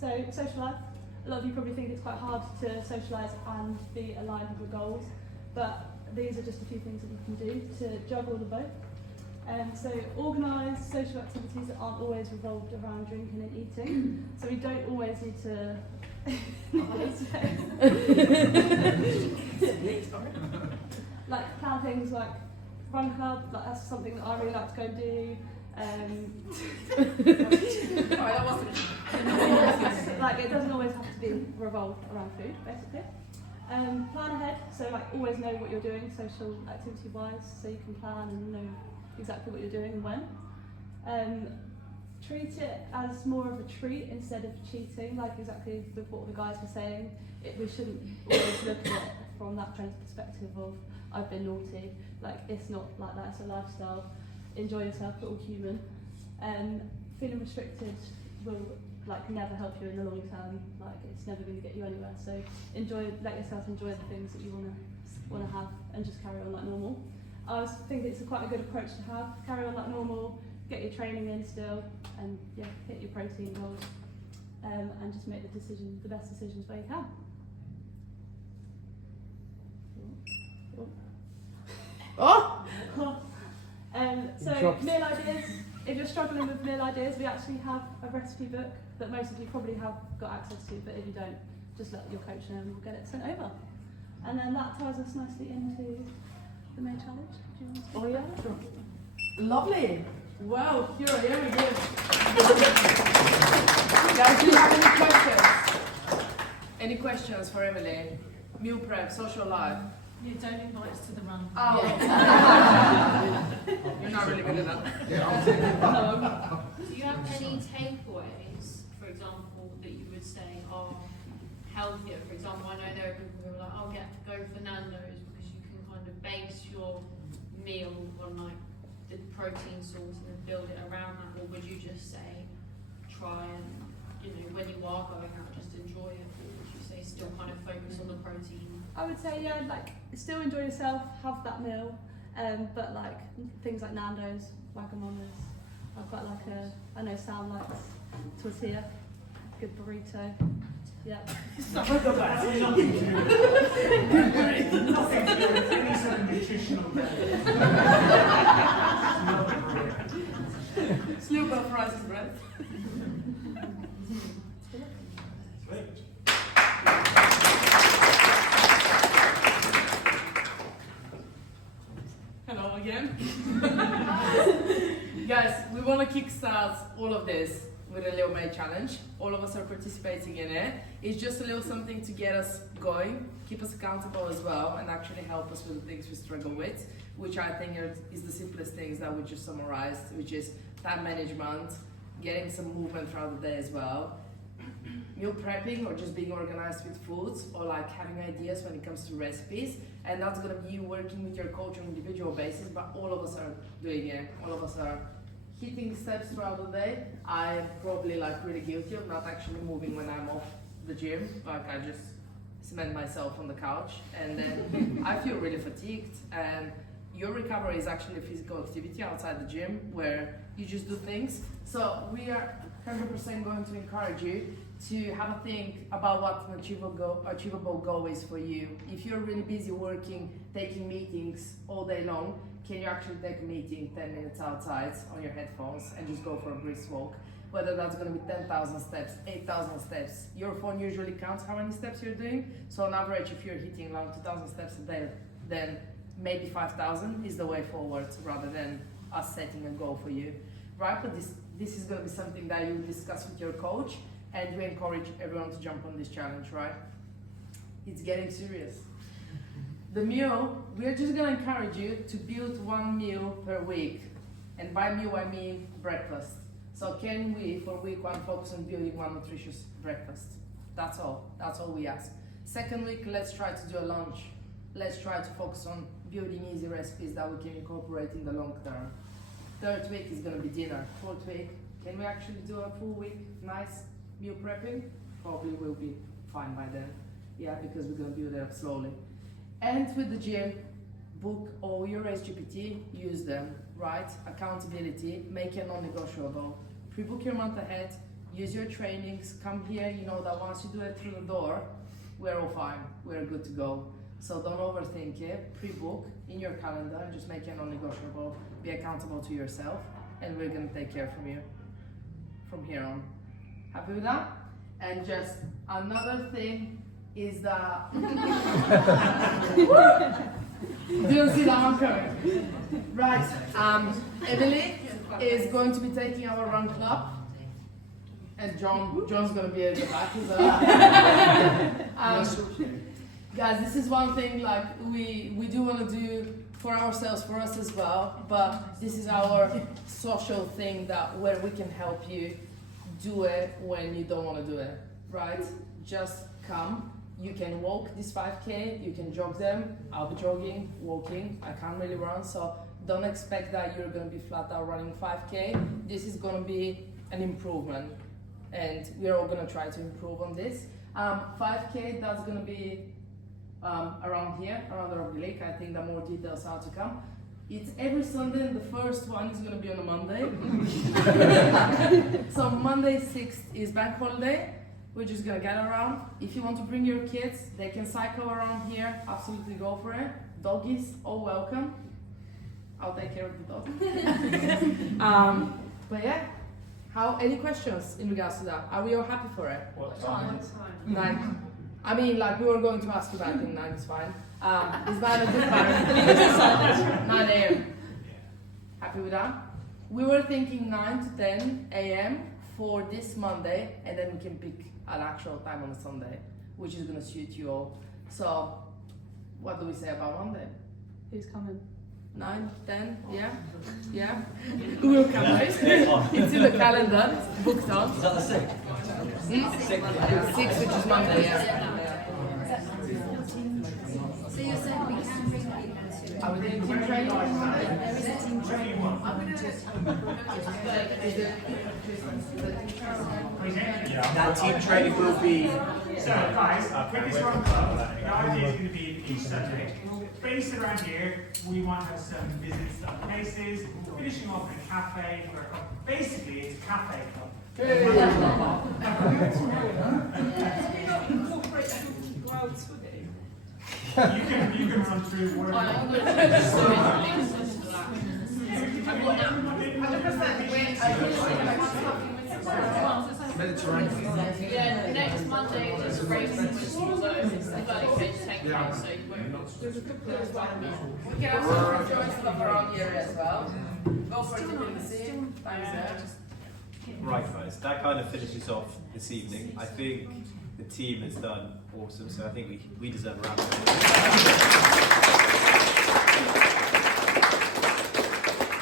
So social life. A lot of you probably think it's quite hard to socialise and be aligned with your goals, but these are just a few things that you can do to juggle the both. So organise social activities that aren't always revolved around drinking and eating. So we don't always need to like plan things like run club, like that's something that I really like to go and do. That wasn't like it doesn't always have to be revolved around food, basically. Plan ahead, so like always know what you're doing social activity wise, so you can plan and know exactly what you're doing and when. Treat it as more of a treat instead of cheating, like exactly with what the guys were saying. We shouldn't always look at it from that friend's perspective of I've been naughty. Like it's not like that, it's a lifestyle. Enjoy yourself, we're all human. Feeling restricted will like never help you in the long term. Like it's never going to get you anywhere. So let yourself enjoy the things that you want to have, and just carry on like normal. I think it's quite a good approach to have. Carry on like normal, get your training in still, and yeah, hit your protein goals, and just make the best decisions where you can. So meal ideas. If you're struggling with meal ideas, we actually have a recipe book that most of you probably have got access to, but if you don't, just let your coach know and we'll get it sent over. And then that ties us nicely into the main challenge. Do you want to Oh yeah. Lovely. Wow, here we go. Guys, do you have any questions? Any questions for Emily? Meal prep, social life. You don't invite us to the run. Oh. You're not really good at that. No. Do you have any takeaways, for example, that you would say are healthier? For example, I know there are people who are like, I'll go for Nando's because you can kind of base your meal on like the protein source and then build it around that, or would you just say try and, you know, when you are going out, just enjoy it, or would you say still kind of focus on the protein? I would say yeah, like still enjoy yourself, have that meal, but like things like Nando's, Wagamamas. I've got like I know Sam likes tortilla, good burrito. Yeah. Nothing to do with any sort of nutritional value. Sloop of rice and bread. Hello again. Guys, we want to kickstart all of this with with a little May challenge. All of us are participating in it. It's just a little something to get us going, keep us accountable as well, and actually help us with the things we struggle with, which I think is the simplest things that we just summarized, which is time management, getting some movement throughout the day as well, meal prepping or just being organized with foods, or like having ideas when it comes to recipes. And that's going to be you working with your coach on an individual basis, but all of us are doing it. All of us are hitting steps throughout the day. I'm probably like really guilty of not actually moving when I'm off the gym. Like I just cement myself on the couch, and then I feel really fatigued. And your recovery is actually a physical activity outside the gym where you just do things. So we are 100% going to encourage you to have a think about what an achievable goal is for you. If you're really busy working, taking meetings all day long, can you actually take a meeting 10 minutes outside on your headphones and just go for a brisk walk? Whether that's going to be 10,000 steps, 8,000 steps. Your phone usually counts how many steps you're doing. So on average, if you're hitting around 2,000 steps a day, then maybe 5,000 is the way forward rather than us setting a goal for you. Right? But this is going to be something that you discuss with your coach, and we encourage everyone to jump on this challenge, right? It's getting serious. The meal, we're just going to encourage you to build one meal per week. And by meal, I mean breakfast. So can we, for week one, focus on building one nutritious breakfast? That's all. That's all we ask. Second week, let's try to do a lunch. Let's try to focus on building easy recipes that we can incorporate in the long term. Third week is going to be dinner. Fourth week, can we actually do a full week nice meal prepping? Probably will be fine by then. Yeah, because we're going to build it up slowly. And with the gym, book all your SGPT, use them, right? Accountability, make it non-negotiable. Pre-book your month ahead, use your trainings, come here, you know that once you do it through the door, we're all fine, we're good to go. So don't overthink it, pre-book in your calendar, and just make it non-negotiable, be accountable to yourself, and we're gonna take care from you from here on. Happy with that? And just another thing is that, didn't see that one coming. Right, Emily is going to be taking our run club, and John's going to be at the back as well. Guys, this is one thing like we do want to do for ourselves, for us as well, but this is our social thing that where we can help you do it when you don't want to do it, right? Just come. You can walk this 5K, you can jog them. I'll be jogging, walking. I can't really run, so don't expect that you're going to be flat out running 5K. This is going to be an improvement, and we're all going to try to improve on this. 5K, that's going to be around here, around the Rugby Lake. I think that more details are to come. It's every Sunday, and the first one is going to be on a Monday. So Monday 6th is bank holiday. We're just gonna get around. If you want to bring your kids, they can cycle around here. Absolutely go for it. Doggies, all welcome. I'll take care of the dog. But yeah, any questions in regards to that? Are we all happy for it? What time? 9. I mean, like we were going to ask you back in 9 is fine. Is 9 a good time? 9 a.m. Happy with that? We were thinking 9 to 10 a.m. for this Monday, and then we can pick an actual time on a Sunday, which is going to suit you all. So, what do we say about Monday? Who's coming? 9, 10, yeah? Yeah? Who will come, right? It's in the calendar, it's booked on. Is that the 6th? 6, which is Monday, yeah. So you're saying we can bring people to Are we doing team training on Monday? There is a team training. That team training will be. So guys, with this run club, the idea is going to be each Sunday. Based around here, we want to have some visits to other places, finishing off in a cafe, where basically it's a cafe club. You can run through work. Yeah, next Monday is racing with schools open, so you've got to take part, so you won't. We can also join stuff around here as well. Go for it in the same times there. Right, guys, that kind of finishes off this evening. I think the team has done awesome, so I think we deserve a round of applause.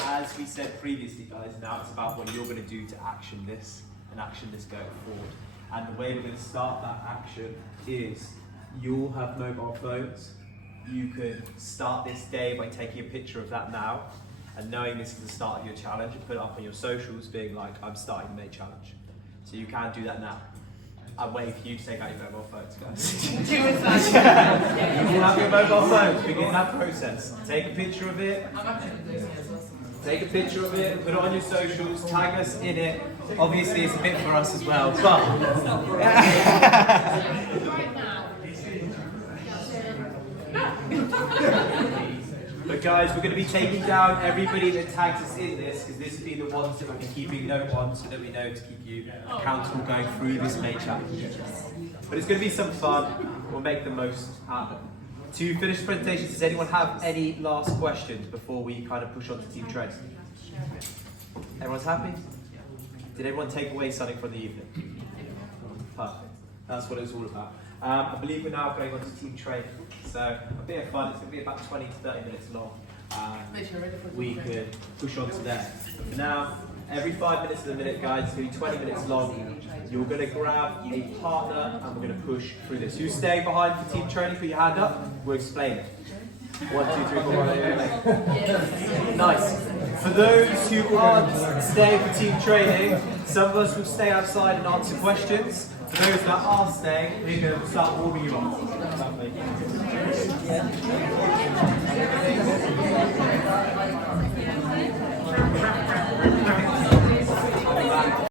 As we said previously, guys, now it's about what you're going to do to action this and action this going forward. And the way we're going to start that action is you'll have mobile phones. You can start this day by taking a picture of that now and knowing this is the start of your challenge and put it up on your socials being like, I'm starting the May challenge. So you can do that now. I'm waiting for you to take out your mobile phones, guys. You will have your mobile phones, begin that process. Take a picture of it. Take a picture of it, put it on your socials, tag us in it. Obviously it's a bit for us as well, but but guys, we're going to be taking down everybody that tags us in this, because this will be the ones that we'll be keeping note on so that we know to keep you accountable going through this May challenge. But it's going to be some fun. We'll make the most out of it. To finish the presentation, does anyone have any last questions before we kind of push on to team training? Everyone's happy? Did everyone take away something from the evening? Perfect. That's what it was all about. I believe we're now going on to team training. So a bit of fun. It's going to be about 20 to 30 minutes long. We could push on to there. But for now, every 5 minutes of the minute, guys, it's going to be 20 minutes long. You're going to grab a partner and we're going to push through this. Who's staying behind for team training? Put your hand up. We'll explain it. 1, 2, 3, 4, 5. Nice. For those who aren't staying for team training, some of us will stay outside and answer questions. For those that are staying, we can start warming you up. Lovely.